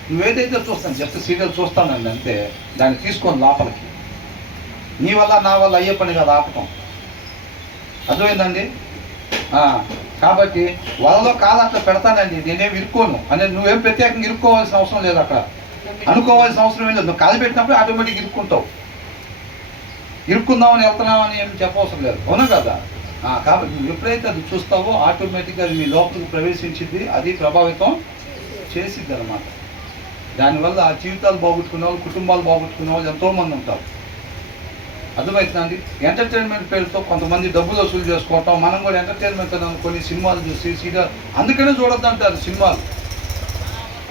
నువ్వేదైతే చూస్తాను జస్ట్ సీరియల్ చూస్తానండి అంతే, దాన్ని తీసుకొని లోపలికి నీ వల్ల నా వల్ల అయ్యే పని కదా ఆపటం. అర్థమైందండి? కాబట్టి వలలో కాదు అట్లా పెడతానండి, నేనేం ఇరుక్కోను అని నువ్వేం ప్రత్యేకంగా ఇరుక్కోవాల్సిన అవసరం లేదు. అక్కడ అనుకోవాల్సిన అవసరం ఏం లేదు. నువ్వు కాలు పెట్టినప్పుడు ఆటోమేటిక్ ఇరుక్కుంటావు. ఇరుక్కుందామని వెళ్తున్నామని ఏం చెప్పవసరం లేదు. అవునా కదా? కాబట్టి నువ్వు ఎప్పుడైతే అది చూస్తావో ఆటోమేటిక్గా అది మీ లోపలికి ప్రవేశించింది, అది ప్రభావితం చేసిద్ది అన్నమాట. దానివల్ల ఆ జీవితాలు బాగొట్టుకునే వాళ్ళు, కుటుంబాలు బాగొట్టుకునే వాళ్ళు ఎంతోమంది ఉంటారు. అర్థమవుతుందండి? ఎంటర్టైన్మెంట్ పేరుతో కొంతమంది డబ్బులు వసూలు చేసుకోవటం, మనం కూడా ఎంటర్టైన్మెంట్ కొన్ని సినిమాలు చూసి సీరియల్ అందుకనే చూడొద్దు అంటారు సినిమాలు.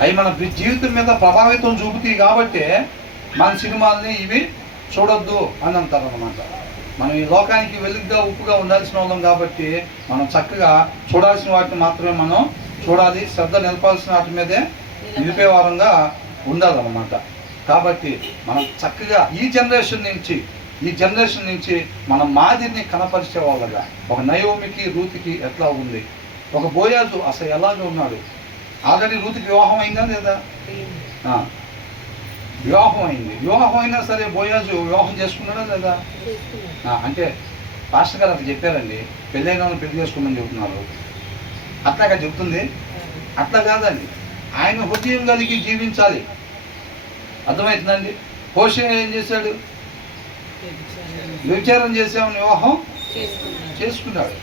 అవి మన జీవితం మీద ప్రభావితం చూపుతాయి కాబట్టి మన సినిమాలని ఇవి చూడొద్దు అని అంటారు అన్నమాట. మనం ఈ లోకానికి వెలుగుగా ఉప్పుగా ఉండాల్సిన వాళ్ళం కాబట్టి మనం చక్కగా చూడాల్సిన వాటిని మాత్రమే మనం చూడాలి, శ్రద్ధ నిలపాల్సిన వాటి మీదే నిలిపేవారంగా ఉండాలన్నమాట. కాబట్టి మనం చక్కగా ఈ జనరేషన్ నుంచి మన మాదిరిని కనపరిచే వాళ్ళగా, ఒక నయోమికి రూతుకి ఎట్లా ఉంది, ఒక బోయాజు అసలు ఎలాగ ఉన్నాడు. ఆల్రెడీ రూతుకి వివాహం అయిందా లేదా? వివాహం అయింది. వివాహం అయినా సరే బోయాజు వివాహం చేసుకున్నాడా లేదా? అంటే పాస్టర్ గారు అట్లా చెప్పారండి, పెళ్ళైన వాళ్ళని పెళ్లి చేసుకోమని చెబుతున్నారు. అట్లాగా చెబుతుంది? అట్లా కాదండి, ఆయన హృదయం కలిగి జీవించాలి. అర్థమవుతుందండి? హోషే ఏం చేశాడు? వ్యభిచారం చేసామని వివాహం చేసుకున్నాడు.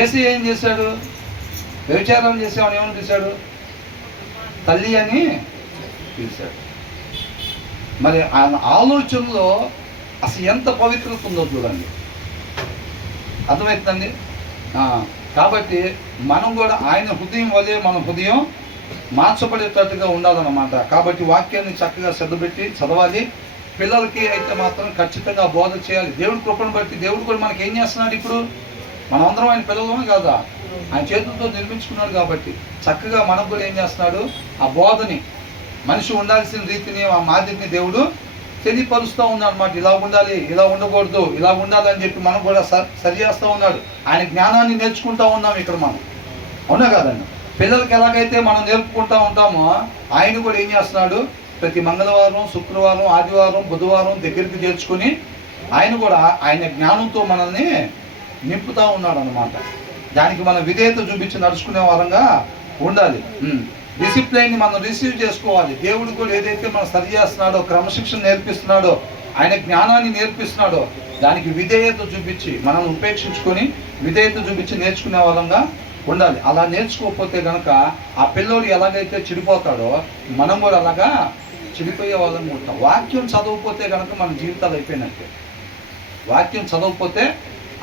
ఏసీ ఏం చేశాడు? వ్యభిచారం చేసామని ఏమని పిలిచాడు? తల్లి అని పిలిచాడు. మరి ఆయన ఆలోచనలో అసలు ఎంత పవిత్రత ఉందో చూడండి. అర్థమవుతుందండి? కాబట్టి మనం కూడా ఆయన హృదయం వల్లే మన హృదయం మార్చబడేటట్టుగా ఉండాలన్నమాట. కాబట్టి వాక్యాన్ని చక్కగా శ్రద్ధపెట్టి చదవాలి. పిల్లలకి అయితే మాత్రం ఖచ్చితంగా బోధ చేయాలి. దేవుడి కృపను బట్టి దేవుడు కూడా మనకి ఏం చేస్తున్నాడు? ఇప్పుడు మనం అందరం ఆయన పిల్లలమే కాదా, ఆయన చేతులతో నిర్మించుకున్నాడు. కాబట్టి చక్కగా మనకు కూడా ఏం చేస్తున్నాడు? ఆ బోధని, మనిషి ఉండాల్సిన రీతిని, ఆ మాదిరిని దేవుడు తెలియపరుస్తూ ఉన్నాడు అన్నమాట. ఇలా ఉండాలి, ఇలా ఉండకూడదు, ఇలా ఉండాలని చెప్పి మనం కూడా సరి చేస్తూ ఉన్నాడు. ఆయన జ్ఞానాన్ని నేర్చుకుంటూ ఉన్నాం ఇక్కడ మనం. అవునా కాదండి? పిల్లలకి ఎలాగైతే మనం నేర్పుకుంటూ ఉంటామో ఆయన కూడా ఏం చేస్తున్నాడు? ప్రతి మంగళవారం, శుక్రవారం, ఆదివారం, బుధవారం దగ్గరికి చేర్చుకొని ఆయన కూడా ఆయన జ్ఞానంతో మనల్ని నింపుతూ ఉన్నాడు అన్నమాట. దానికి మనం విధేయత చూపించి నడుచుకునే వారంగా ఉండాలి. డిసిప్లైన్ని మనం రిసీవ్ చేసుకోవాలి. దేవుడు కూడా ఏదైతే మనం సరి చేస్తున్నాడో, క్రమశిక్షణ నేర్పిస్తున్నాడో, ఆయన జ్ఞానాన్ని నేర్పిస్తున్నాడో దానికి విధేయత చూపించి మనం ఉపేక్షించుకొని విధేయత చూపించి నేర్చుకునే వాళ్ళంగా ఉండాలి. అలా నేర్చుకోకపోతే కనుక ఆ పిల్లోడు ఎలాగైతే చెడిపోతాడో మనం కూడా అలాగా చెడిపోయే వాళ్ళని ఉంటాం. వాక్యం చదవకపోతే కనుక మన జీవితాలు అయిపోయినట్టే. వాక్యం చదవకపోతే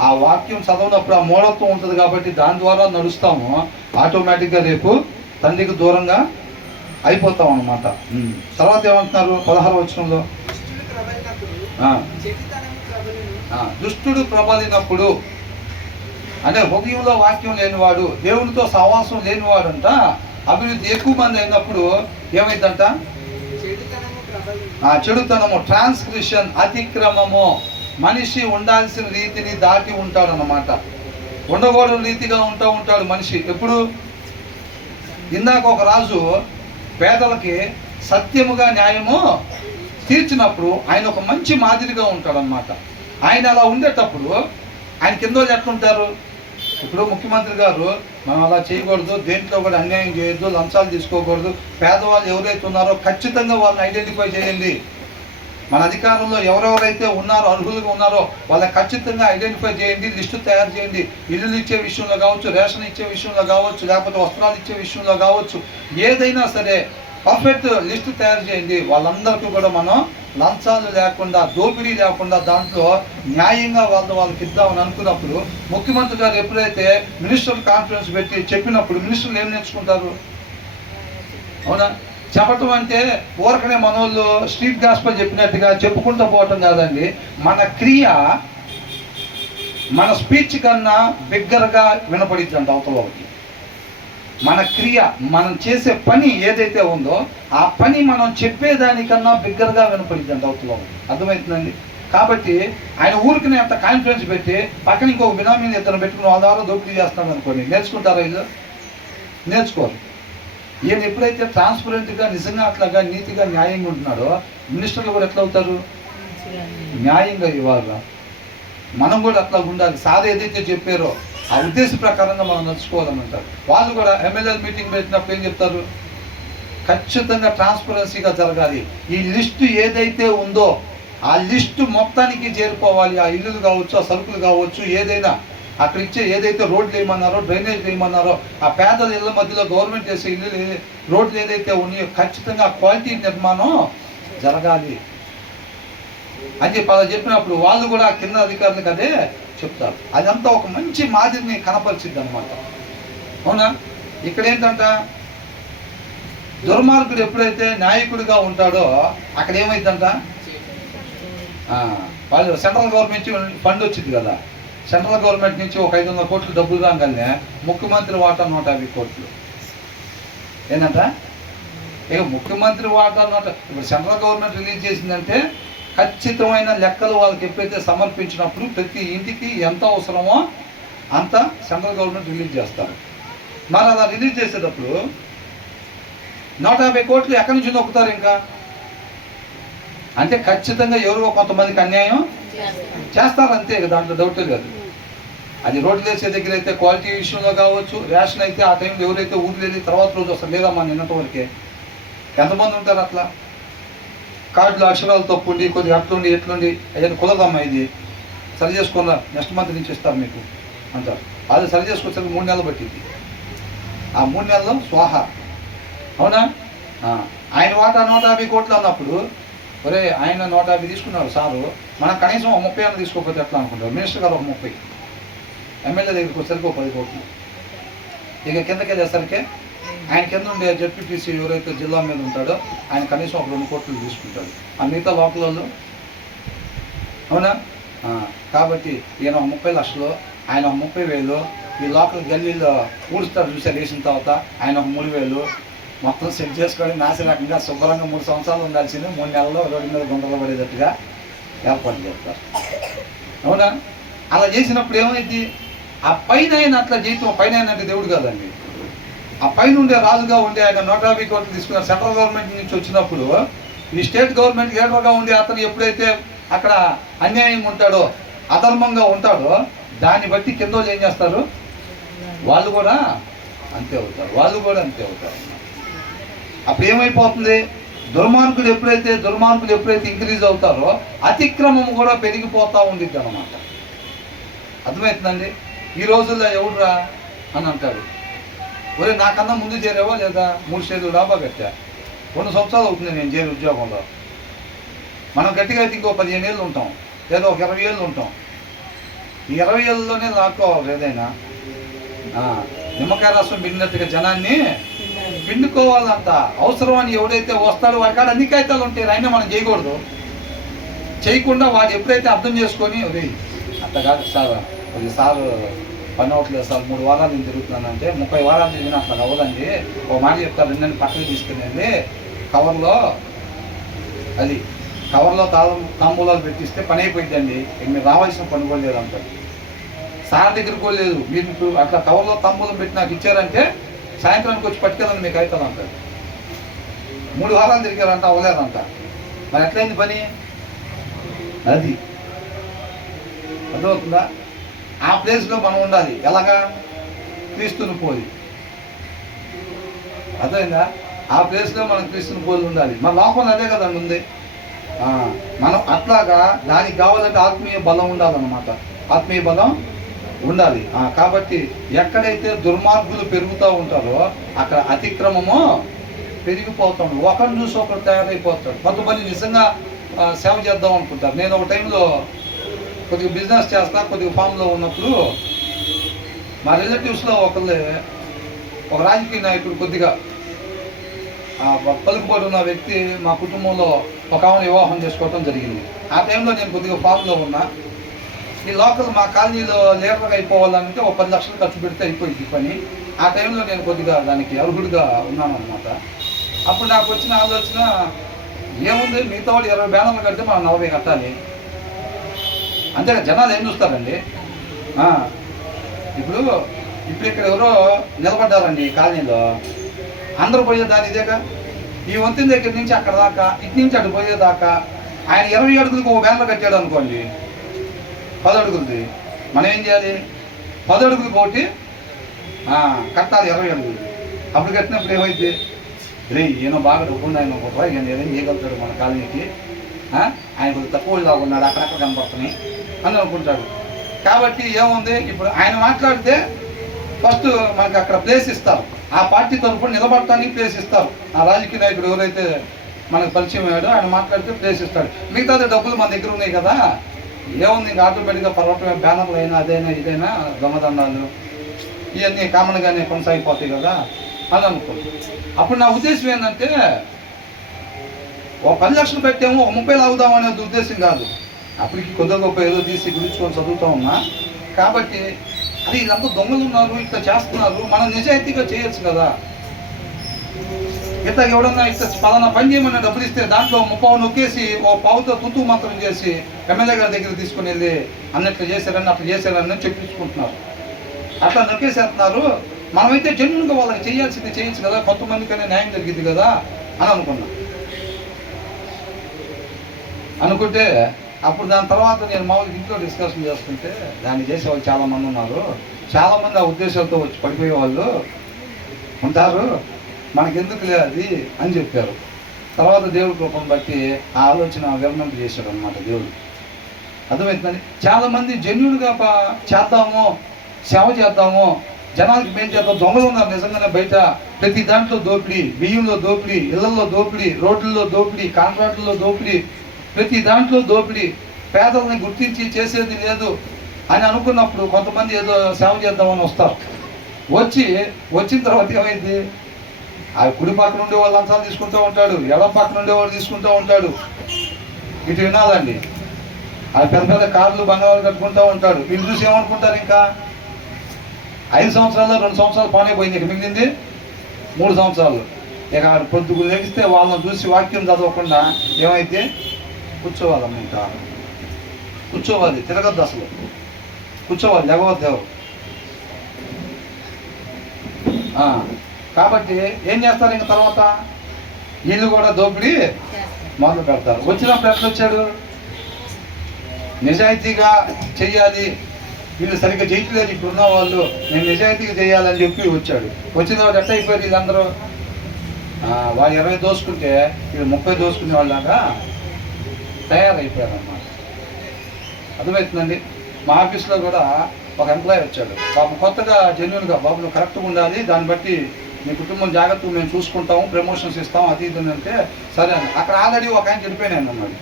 ఆ వాక్యం చదవనప్పుడు ఆ మూఢత్వం ఉంటుంది కాబట్టి దాని ద్వారా నడుస్తాము. ఆటోమేటిక్గా రేపు తండ్రికి దూరంగా అయిపోతాం అన్నమాట. తర్వాత ఏమంటున్నారు 16వ వచనంలో? దుష్టుడు ప్రబలినప్పుడు అంటే హృదయంలో వాక్యం లేనివాడు, దేవునితో సహవాసం లేనివాడు అంట అభివృద్ధి ఎక్కువ మంది అయినప్పుడు ఏమైందంట? చెడుతనము, ట్రాన్స్గ్రెషన్, అతిక్రమము. మనిషి ఉండాల్సిన రీతిని దాటి ఉంటాడు అన్నమాట. ఉండకూడని రీతిగా ఉంటాడు మనిషి. ఎప్పుడు? ఇందాక ఒక రాజు పేదలకి సత్యముగా న్యాయము తీర్చినప్పుడు ఆయన ఒక మంచి మాదిరిగా ఉంటాడు అన్నమాట. ఆయన అలా ఉండేటప్పుడు ఆయన కింద వాళ్ళు ఎట్లుంటారు? ఇప్పుడు ముఖ్యమంత్రి గారు మనం అలా చేయకూడదు, దేంట్లో కూడా అన్యాయం చేయొద్దు, లంచాలు తీసుకోకూడదు, పేదవాళ్ళు ఎవరైతే ఉన్నారో ఖచ్చితంగా వాళ్ళని ఐడెంటిఫై చేయండి. మన అధికారంలో ఎవరెవరైతే ఉన్నారో, అర్హులుగా ఉన్నారో వాళ్ళని ఖచ్చితంగా ఐడెంటిఫై చేయండి, లిస్టు తయారు చేయండి. ఇల్లులు ఇచ్చే విషయంలో కావచ్చు, రేషన్ ఇచ్చే విషయంలో కావచ్చు, లేకపోతే వస్త్రాలు ఇచ్చే విషయంలో కావచ్చు, ఏదైనా సరే పర్ఫెక్ట్ లిస్టు తయారు చేయండి. వాళ్ళందరికీ కూడా మనం లంచాలు లేకుండా, దోపిడీ లేకుండా దాంట్లో న్యాయంగా వాళ్ళకి ఇద్దామని అనుకున్నప్పుడు ముఖ్యమంత్రి గారు ఎప్పుడైతే మినిస్టర్ కాన్ఫరెన్స్ పెట్టి చెప్పినప్పుడు మినిస్టర్లు ఏం నేర్చుకుంటారు? అవునా? చెప్పటం అంటే ఊరకనే మనోళ్ళు స్ట్రీట్ గాస్పల్ చెప్పినట్టుగా చెప్పుకుంటూ పోవటం కాదండి. మన క్రియ మన స్పీచ్ కన్నా బిగ్గరగా వినపడిద్దంట అవతలకి. మన క్రియ, మనం చేసే పని ఏదైతే ఉందో ఆ పని మనం చెప్పేదానికన్నా బిగ్గరగా వినపడిద్దంట అవతలకి. అర్థమవుతుందండి? కాబట్టి ఆయన ఊరికి అంత కాన్ఫిడెన్స్ పెట్టి పక్కన ఇంకొక బినామీని ఇద్దరు పెట్టుకుని వాళ్ళ ద్వారా దోపిడీ చేస్తాను అనుకోండి, నేర్చుకుంటారా వీళ్ళు? నేర్చుకోరు. ఈయన ఎప్పుడైతే ట్రాన్స్పరెంట్గా నిజంగా అట్లాగా నీతిగా న్యాయంగా ఉంటున్నాడో మినిస్టర్లు కూడా ఎట్లా అవుతారు? న్యాయంగా ఇవ్వాలి. మనం కూడా అట్లా ఉండాలి. సార్ ఏదైతే చెప్పారో ఆ ఉద్దేశ ప్రకారంగా మనం నడుచుకోవాలని అంటారు. వాళ్ళు కూడా ఎమ్మెల్యేల మీటింగ్ పెట్టినప్పుడు ఏం చెప్తారు? ఖచ్చితంగా ట్రాన్స్పరెన్సీగా జరగాలి. ఈ లిస్టు ఏదైతే ఉందో ఆ లిస్టు మొత్తానికి చేరుకోవాలి. ఆ ఇల్లులు కావచ్చు, ఆ సరుకులు కావచ్చు, ఏదైనా అక్కడ ఇచ్చే ఏదైతే రోడ్లు వేయమన్నారో, డ్రైనేజ్ వేయమన్నారో, ఆ పేదల ఇళ్ళ మధ్యలో గవర్నమెంట్ చేసే ఇల్లు రోడ్లు ఏదైతే ఉన్నాయో ఖచ్చితంగా క్వాలిటీ నిర్మాణం జరగాలి అని చెప్పి అలా చెప్పినప్పుడు వాళ్ళు కూడా కింద అధికారులకు అదే చెప్తారు. అదంతా ఒక మంచి మాదిరిని కనపరిచిద్ది అనమాట. అవునా? ఇక్కడ ఏంటంట, దుర్మార్గుడు ఎప్పుడైతే నాయకుడిగా ఉంటాడో అక్కడ ఏమైందంట, వాళ్ళు సెంట్రల్ గవర్నమెంట్ నుంచి ఫండ్ వచ్చింది కదా, సెంట్రల్ గవర్నమెంట్ నుంచి ఒక 500 కోట్లు డబ్బులు రాగానే ముఖ్యమంత్రి వాటా 150 కోట్లు. ఏంటంట, ఇక ముఖ్యమంత్రి వాటా ఇప్పుడు సెంట్రల్ గవర్నమెంట్ రిలీజ్ చేసిందంటే ఖచ్చితమైన లెక్కలు వాళ్ళకి ఎప్పుడైతే సమర్పించినప్పుడు ప్రతి ఇంటికి ఎంత అవసరమో అంత సెంట్రల్ గవర్నమెంట్ రిలీజ్ చేస్తారు. మరి అలా రిలీజ్ చేసేటప్పుడు 150 కోట్లు ఎక్కడి నుంచి నొక్కుతారు ఇంకా? అంటే ఖచ్చితంగా ఎవరో కొంతమందికి అన్యాయం చేస్తారు, అంతే. దాంట్లో డౌటే లేదు. అది రోడ్లు వేసే దగ్గర అయితే క్వాలిటీ విషయంలో కావచ్చు, రేషన్ అయితే ఆ టైంలో ఎవరైతే ఊర్లు వెళ్ళి తర్వాత రోజు వస్తారు లేదమ్మా నిన్నటి వరకే. ఎంతమంది ఉంటారు అట్లా? కార్డులో అక్షరాలు తప్పుండి కొద్దిగా అట్లుండి ఎట్లుండి ఏదైనా కుదరదమ్మా, ఇది సరి చేసుకున్నా నెక్స్ట్ మంత్ నుంచి ఇస్తారు మీకు అంటారు. అది సరి చేసుకొచ్చేందుకు 3 నెలలు పట్టింది. ఆ 3 నెలల్లో స్వాహ. అవునా? ఆయన వాటా 150 కోట్లు అన్నప్పుడు ఒరే ఆయన 150 తీసుకున్నారు సారు, మనం కనీసం 30 అన్న తీసుకోకపోతే ఎట్లా అనుకుంటారు? మినిస్టర్ గారు ఒక 30, ఎమ్మెల్యే దగ్గరికి వచ్చేసరికి 10 కోట్లు. ఇక కిందకి వెళ్ళేసరికి ఆయన కింద ఉండే జడ్పీటీసీ ఎవరైతే జిల్లా మీద ఉంటాడో ఆయన కనీసం ఒక 2 కోట్లు తీసుకుంటాడు. ఆ మిగతా లోకల్ వాళ్ళు. అవునా? కాబట్టి ఈయన ఒక 30 లక్షలు, ఆయన ఒక 30,000, ఈ లోకల్ గల్లీలో ఊడుస్తారు చూసారు వేసిన తర్వాత ఆయన ఒక 3,000 మొత్తం సెట్ చేసుకొని నాశరకంగా శుభ్రంగా 3 సంవత్సరాలు ఉండాల్సింది 3 నెలల్లో రోడ్డు మీద గుంటలు పడేటట్టుగా ఏర్పాటు చేస్తారు. అవునా? అలా చేసినప్పుడు ఏమైంది? ఆ పైన ఆయన అట్లా చేయటం, పైన అంటే దేవుడు కాదండి, ఆ పైన ఉండే రాజుగా ఉండే ఆయన 150 కోట్లు తీసుకున్నారు. సెంట్రల్ గవర్నమెంట్ నుంచి వచ్చినప్పుడు ఈ స్టేట్ గవర్నమెంట్ లీడర్గా ఉండే అతను ఎప్పుడైతే అక్కడ అన్యాయంగా ఉంటాడో, అధర్మంగా ఉంటాడో, దాన్ని బట్టి కింద వాళ్ళు ఏం చేస్తారు? వాళ్ళు కూడా అంతే అవుతారు. వాళ్ళు కూడా అంతే అవుతారు. అప్పుడు ఏమైపోతుంది? దుర్మార్గులు ఎప్పుడైతే ఇంక్రీజ్ అవుతారో అతిక్రమం కూడా పెరిగిపోతూ ఉండిద్ది అన్నమాట. అర్థమవుతుందండి? ఈ రోజుల్లో ఎవడురా అని అంటారు, ఒరే నాకన్నా ముందు చేరావా లేదా? 3 స్టేజ్లు డాబా కట్టా, 2 సంవత్సరాలు అవుతుంది నేను చేరి ఉద్యోగంలో. మనం గట్టిగా అయితే ఇంకో 15 ఏళ్ళు ఉంటాం, లేదా ఒక 20 ఏళ్ళు ఉంటాం. ఈ 20 ఏళ్ళలోనే లాక్కోవాలి ఏదైనా. నిమ్మకాయ రసం పిండినట్టుగా జనాన్ని పిండుకోవాలంట. అవసరం అని ఎవడైతే వస్తాడో వాడి కాడ అన్ని కాగితాలు ఉంటాయి, అయినా మనం చేయకూడదు. చేయకుండా వాడు ఎప్పుడైతే అర్థం చేసుకొని ఒరే అట్లా కాదు సార్, కొద్ది సార్ పని అవ్వట్లేదు సార్, 3 వారాలు నేను తిరుగుతున్నానంటే 30 వారాలు తిరిగిన అట్లా అవ్వదండి. ఒక మాట చెప్తారు, 2 పక్కన తీసుకునేది కవర్లో, అది కవర్లో తాంబూలాలు పెట్టిస్తే పని అయిపోయిందండి, ఇక మీరు రావాల్సిన పని కూడా లేదు అంటారు. సార్ దగ్గరికి కూడా లేదు, మీరు అట్లా కవర్లో తాంబూలం పెట్టి నాకు ఇచ్చారంటే సాయంత్రానికి వచ్చి పట్టుకెళ్ళండి మీకు అవుతుంది అంటారు. 3 వారాలు తిరిగారంట, అవ్వలేదంట. మరి ఎట్లయింది పని? అది అర్థమవుతుందా? ఆ ప్లేస్లో మనం ఉండాలి. ఎలాగా? క్రీస్తుని పోలి. అర్థమైందా? ఆ ప్లేస్లో మనం క్రీస్తుని పోలి ఉండాలి. మన లోపల అదే కదండి ఉంది. మనం అట్లాగా దానికి కావాలంటే ఆత్మీయ బలం ఉండాలన్నమాట. ఆత్మీయ బలం ఉండాలి. కాబట్టి ఎక్కడైతే దుర్మార్గులు పెరుగుతూ ఉంటారో అక్కడ అతిక్రమము పెరిగిపోతాడు. ఒకరిని చూసి ఒకరు తయారైపోతాడు. కొంతమంది నిజంగా సేవ చేద్దాం అనుకుంటారు. నేను ఒక టైంలో కొద్దిగా బిజినెస్ చేస్తా, కొద్దిగా ఫామ్లో ఉన్నప్పుడు మా రిలేటివ్స్లో ఒక రాజకీయ నాయకుడు కొద్దిగా పలుకుబడి ఉన్న వ్యక్తి మా కుటుంబంలో ఒక ఆమెను వివాహం చేసుకోవడం జరిగింది. ఆ టైంలో నేను కొద్దిగా ఫామ్లో ఉన్నా. ఈ లోకల్ మా కాలనీలో లీడర్గా అయిపోవాలంటే ఒక 10 లక్షలు ఖర్చు పెడితే అయిపోయింది పని. ఆ టైంలో నేను కొద్దిగా దానికి అర్హుడిగా ఉన్నాను అనమాట. అప్పుడు నాకు వచ్చిన ఆలోచన ఏముంది, మిగతా వాళ్ళు 20 బ్యానర్లు కడితే మనం 40 కట్టాలి. అంతేగా, జనాలు ఏం చూస్తారండి. ఇప్పుడు ఇక్కడ ఎవరో నిలబడ్డారండి ఈ కాలనీలో, అందరూ పోయేదాన్ని ఇదేగా. ఈ వంతెన దగ్గర నుంచి అక్కడ దాకా, ఇటు నుంచి అటు పోయేదాకా ఆయన 20 అడుగులకు ఒక బ్యానర్ కట్టాడు అనుకోండి, 10 అడుగులది. మనం ఏం చేయాలి? 10 అడుగులకు ఒకటి కట్టాలి, 20 అడుగులు. అప్పుడు కట్టినప్పుడు ఏమైంది, రే ఈయన బాగా డబ్బుంది, ఆయన ఒక రూపాయి ఏం చేయగలుగుతాడు మన కాలనీకి, ఆయన కొద్దిగా తక్కువ లాగా ఉన్నాడు, అక్కడక్కడ కనపడుతున్నాయి అని అనుకుంటాడు. కాబట్టి ఏముంది, ఇప్పుడు ఆయన మాట్లాడితే ఫస్ట్ మనకు అక్కడ ప్లేస్ ఇస్తారు, ఆ పార్టీ తరఫున నిలబడటానికి ప్లేస్ ఇస్తారు. ఆ రాజకీయ నాయకుడు ఎవరైతే మనకు పరిచయం అయ్యాడో ఆయన మాట్లాడితే ప్లేస్ ఇస్తాడు. మిగతాది డబ్బులు మన దగ్గర ఉన్నాయి కదా, ఏముంది ఇంకా ఆటోమేటిక్గా పర్వటమే, బ్యానర్లు అయినా అదైనా ఇదైనా దొంగదండాలు ఇవన్నీ కామన్గానే కొనసాగిపోతాయి కదా అని అనుకుంటాం. అప్పుడు నా ఉద్దేశం ఏంటంటే, ఒక 10 లక్షలు పెట్టాము, ఒక 30 లాగుదాం అనేది ఉద్దేశం కాదు. అప్పటికి కొద్దిగా గొప్ప ఏదో తీసి గురించుకొని చదువుతూ ఉన్నా కాబట్టి, అది ఇదంతా దొంగలు ఉన్నారు, ఇట్లా చేస్తున్నారు, మనం నిజాయితీగా చేయొచ్చు కదా. ఇట్లా ఎవడన్నా ఇట్లా పలానా పని చేయమని డబ్బులు ఇస్తే దాంట్లో 30 నొక్కేసి ఓ పావుతో తుతు మంత్రం చేసి ఎమ్మెల్యే గారి దగ్గర తీసుకుని వెళ్ళి అన్నట్లు చేశారని అట్లా చేశారని చెప్పించుకుంటున్నారు. అట్లా నొక్కేసేస్తున్నారు. మనమైతే జెన్యున్గా వాళ్ళకి చేయాల్సింది చేయొచ్చు కదా, కొంతమందికైనా న్యాయం జరిగింది కదా అని అనుకుంటే అప్పుడు దాని తర్వాత నేను మామూలుగా ఇంట్లో డిస్కషన్ చేసుకుంటే దాన్ని చేసేవాళ్ళు చాలామంది ఉన్నారు. చాలామంది ఆ ఉద్దేశాలతో వచ్చి పడిపోయే వాళ్ళు ఉంటారు, మనకెందుకులే అది అని చెప్పారు. తర్వాత దేవుడి కృపను బట్టి ఆ ఆలోచన విరమణ చేశాడు అనమాట దేవుడు. అర్థమవుతుందండి. చాలామంది జెన్యున్గా చేద్దాము, సేవ చేద్దాము, జనాలకి మేం చేద్దాం. దొంగలు ఉన్నారు నిజంగానే బయట. ప్రతి దాంట్లో దోపిడీ, బియ్యంలో దోపిడీ, ఇళ్లలో దోపిడీ, రోడ్లలో దోపిడీ, కాంట్రాక్టుల్లో దోపిడీ, ప్రతి దాంట్లో దోపిడీ. పేదల్ని గుర్తించి చేసేది లేదు అని అనుకున్నప్పుడు కొంతమంది ఏదో సేవ చేద్దామని వస్తారు. వచ్చిన తర్వాత ఏమైంది, ఆ కుడి పక్కన ఉండే వాళ్ళు లంచాలు తీసుకుంటూ ఉంటాడు, ఎడం పక్కన ఉండేవాడు తీసుకుంటూ ఉంటాడు. ఇటు వినాలండి, ఆ పెద్ద పెద్ద కార్లు బంగాళాలు కట్టుకుంటూ ఉంటాడు. వీళ్ళు చూసి ఏమనుకుంటారు, ఇంకా 5 సంవత్సరాల్లో 2 సంవత్సరాలు పానే పోయింది, ఇక మిగిలింది 3 సంవత్సరాలు. ఇక పొద్దుకు లెగిస్తే వాళ్ళని చూసి వాక్యం చదవకుండా ఏమైతే కూర్చోవాలమ్మ, ఇంకా కూర్చోవాలి, తిరగద్దు అసలు, కూర్చోవాలి, లేవద్దు. కాబట్టి ఏం చేస్తారు, ఇంక తర్వాత వీళ్ళు కూడా దోపిడీ మొదలు పెడతారు. వచ్చినప్పుడు ఎట్లా వచ్చాడు, నిజాయితీగా చెయ్యాలి, వీళ్ళు సరిగ్గా చేయట్లేదు ఇప్పుడున్న వాళ్ళు, నేను నిజాయితీగా చేయాలని చెప్పి వచ్చాడు. వచ్చిన తర్వాత ఎట్లా అయిపోయారు వీళ్ళందరూ, వాళ్ళు 20 దోసుకుంటే వీళ్ళు 30 దోసుకునే వాళ్ళలాగా తయారైపోయారు అన్నమాట. అర్థమవుతుందండి. మా ఆఫీస్లో కూడా ఒక ఎంప్లాయీ వచ్చాడు, బాబు కొత్తగా జెన్యున్గా, బాబు నువ్వు కరెక్ట్గా ఉండాలి, దాన్ని బట్టి మీ కుటుంబం జాగ్రత్తగా మేము చూసుకుంటాము, ప్రమోషన్స్ ఇస్తాము, అది ఇది అంటే సరే అని. అక్కడ ఆల్రెడీ ఒక ఆయన చెడిపోయినాను అన్నాడు.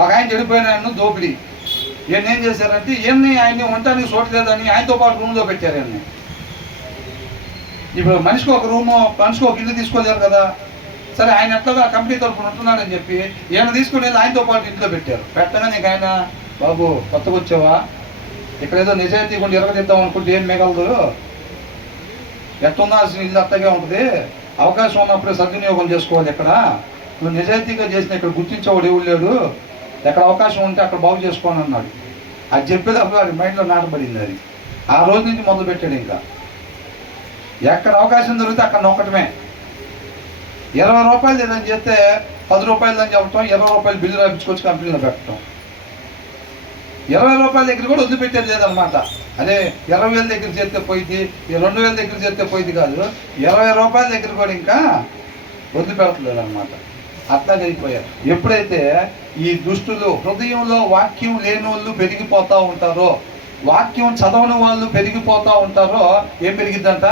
ఒక ఆయన చెడిపోయినాను దోపిడీ. ఈయన ఏం చేశారంటే ఆయన్ని ఉండటానికి చూడలేదని ఆయనతో పాటు రూమ్లో పెట్టారు ఆయన్ని. ఇప్పుడు మనిషికి ఒక రూము, మనిషికి ఒక ఇల్లు తీసుకోలేరు కదా. సరే ఆయన ఎట్లాగా కంపెనీ తరఫున ఉంటున్నాడని చెప్పి ఈయన తీసుకుని వెళ్ళి ఆయనతో పాటు ఇంట్లో పెట్టారు. పెట్టగానే నీకు ఆయన, బాబు కొత్తగా వచ్చావా, ఇక్కడ ఏదో నిజాయితీ కొంచెం ఎరగదిద్దాం అనుకుంటే ఏం మిగలదు, ఎట్టుండాల్సిన ఇల్లు అత్తగా ఉంటుంది, అవకాశం ఉన్నప్పుడే సద్వినియోగం చేసుకోవాలి. ఇక్కడ నువ్వు నిజాయితీగా చేసిన ఇక్కడ గుర్తించేవాడు ఎవరు లేడు, ఎక్కడ అవకాశం ఉంటే అక్కడ బాగు చేసుకోని అన్నాడు. అది చెప్పేటప్పుడు వాడి మైండ్లో నాటబడింది. అది ఆ రోజు నుంచి మొదలు పెట్టాడు. ఇంకా ఎక్కడ అవకాశం దొరికితే అక్కడ నొక్కటమే. 20 రూపాయలు ఏదని చెప్తే 10 రూపాయలు అని చెప్పటం, 20 రూపాయలు బిల్లు రాయించుకొచ్చి కంపెనీలో పెట్టడం. 20 రూపాయల దగ్గర కూడా వదిలిపెట్టేది లేదనమాట. అదే 20,000 దగ్గర చేస్తే పోయింది, 2,000 దగ్గర చేస్తే పోయింది కాదు, 20 రూపాయల దగ్గర కూడా ఇంకా వదిలిపెడతలేదు అనమాట. అట్లా అయిపోయారు. ఎప్పుడైతే ఈ దుష్టులు హృదయంలో వాక్యం లేని వాళ్ళు పెరిగిపోతూ ఉంటారో, వాక్యం చదవని వాళ్ళు పెరిగిపోతూ ఉంటారో, ఏం పెరిగిద్దంట,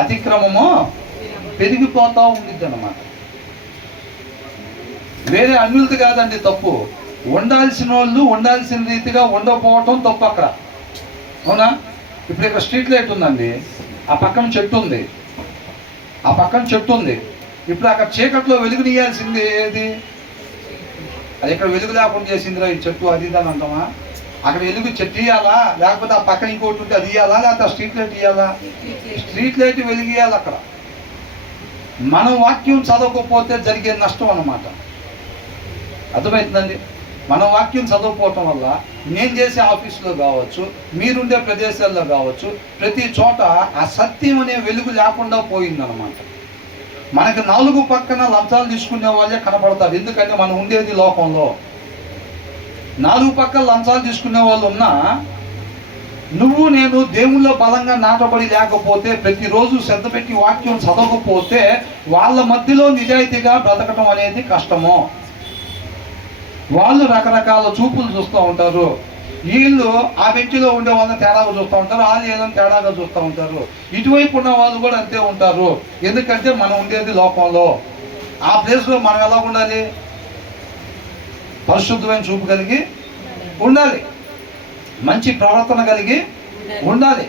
అతిక్రమము పెరిగిపోతూ ఉండిద్ది అన్నమాట. వేరే అన్యులది కాదండి తప్పు, ఉండాల్సిన వాళ్ళు ఉండాల్సిన రీతిగా ఉండకపోవటం తప్పు అక్కడ. అవునా? ఇప్పుడు ఇక్కడ స్ట్రీట్ లైట్ ఉందండి, ఆ పక్కన చెట్టు ఉంది, ఆ పక్కన చెట్టు ఉంది. ఇప్పుడు అక్కడ చీకట్లో వెలుగునియాల్సింది ఏది? అది ఇక్కడ వెలుగు లేకుండా చేసిందిరా ఈ చెట్టు, అది దాని అంటామా? అక్కడ వెలుగు చెట్టు ఇవ్వాలా, లేకపోతే ఆ పక్కన ఇంకోటి ఉంటే అది ఇవ్వాలా, లేకపోతే ఆ స్ట్రీట్ లైట్ ఇవ్వాలా? స్ట్రీట్ లైట్ వెలిగియాలి అక్కడ. మనం వాక్యం చదవకపోతే జరిగే నష్టం అన్నమాట. అర్థమవుతుందండి? మనం వాక్యం చదవకపోవటం వల్ల నేను చేసే ఆఫీసులో కావచ్చు, మీరుండే ప్రదేశాల్లో కావచ్చు, ప్రతి చోట ఆ సత్యం అనే వెలుగు లేకుండా పోయిందన్నమాట. మనకి నాలుగు పక్కన లంచాలు తీసుకునే వాళ్ళే కనపడతారు. ఎందుకంటే మనం ఉండేది లోకంలో. నాలుగు పక్కల లంచాలు తీసుకునే వాళ్ళు ఉన్నా, నువ్వు నేను దేవుళ్ళో బలంగా నాటబడి లేకపోతే, ప్రతిరోజు శ్రద్ధ పెట్టి వాక్యం చదవకపోతే, వాళ్ళ మధ్యలో నిజాయితీగా బ్రతకటం అనేది కష్టము. వాళ్ళు రకరకాల చూపులు చూస్తూ ఉంటారు. వీళ్ళు ఆ బెంచ్లో ఉండే వాళ్ళని తేడాగా చూస్తూ ఉంటారు, వాళ్ళు ఏదైనా తేడాగా చూస్తూ ఉంటారు. ఇటువైపు ఉన్న వాళ్ళు కూడా అంతే ఉంటారు. ఎందుకంటే మనం ఉండేది లోకంలో. ఆ ప్లేస్లో మనం ఎలా ఉండాలి? పరిశుద్ధమైన చూపు కలిగి ఉండాలి, మంచి ప్రవర్తన కలిగి ఉండాలి.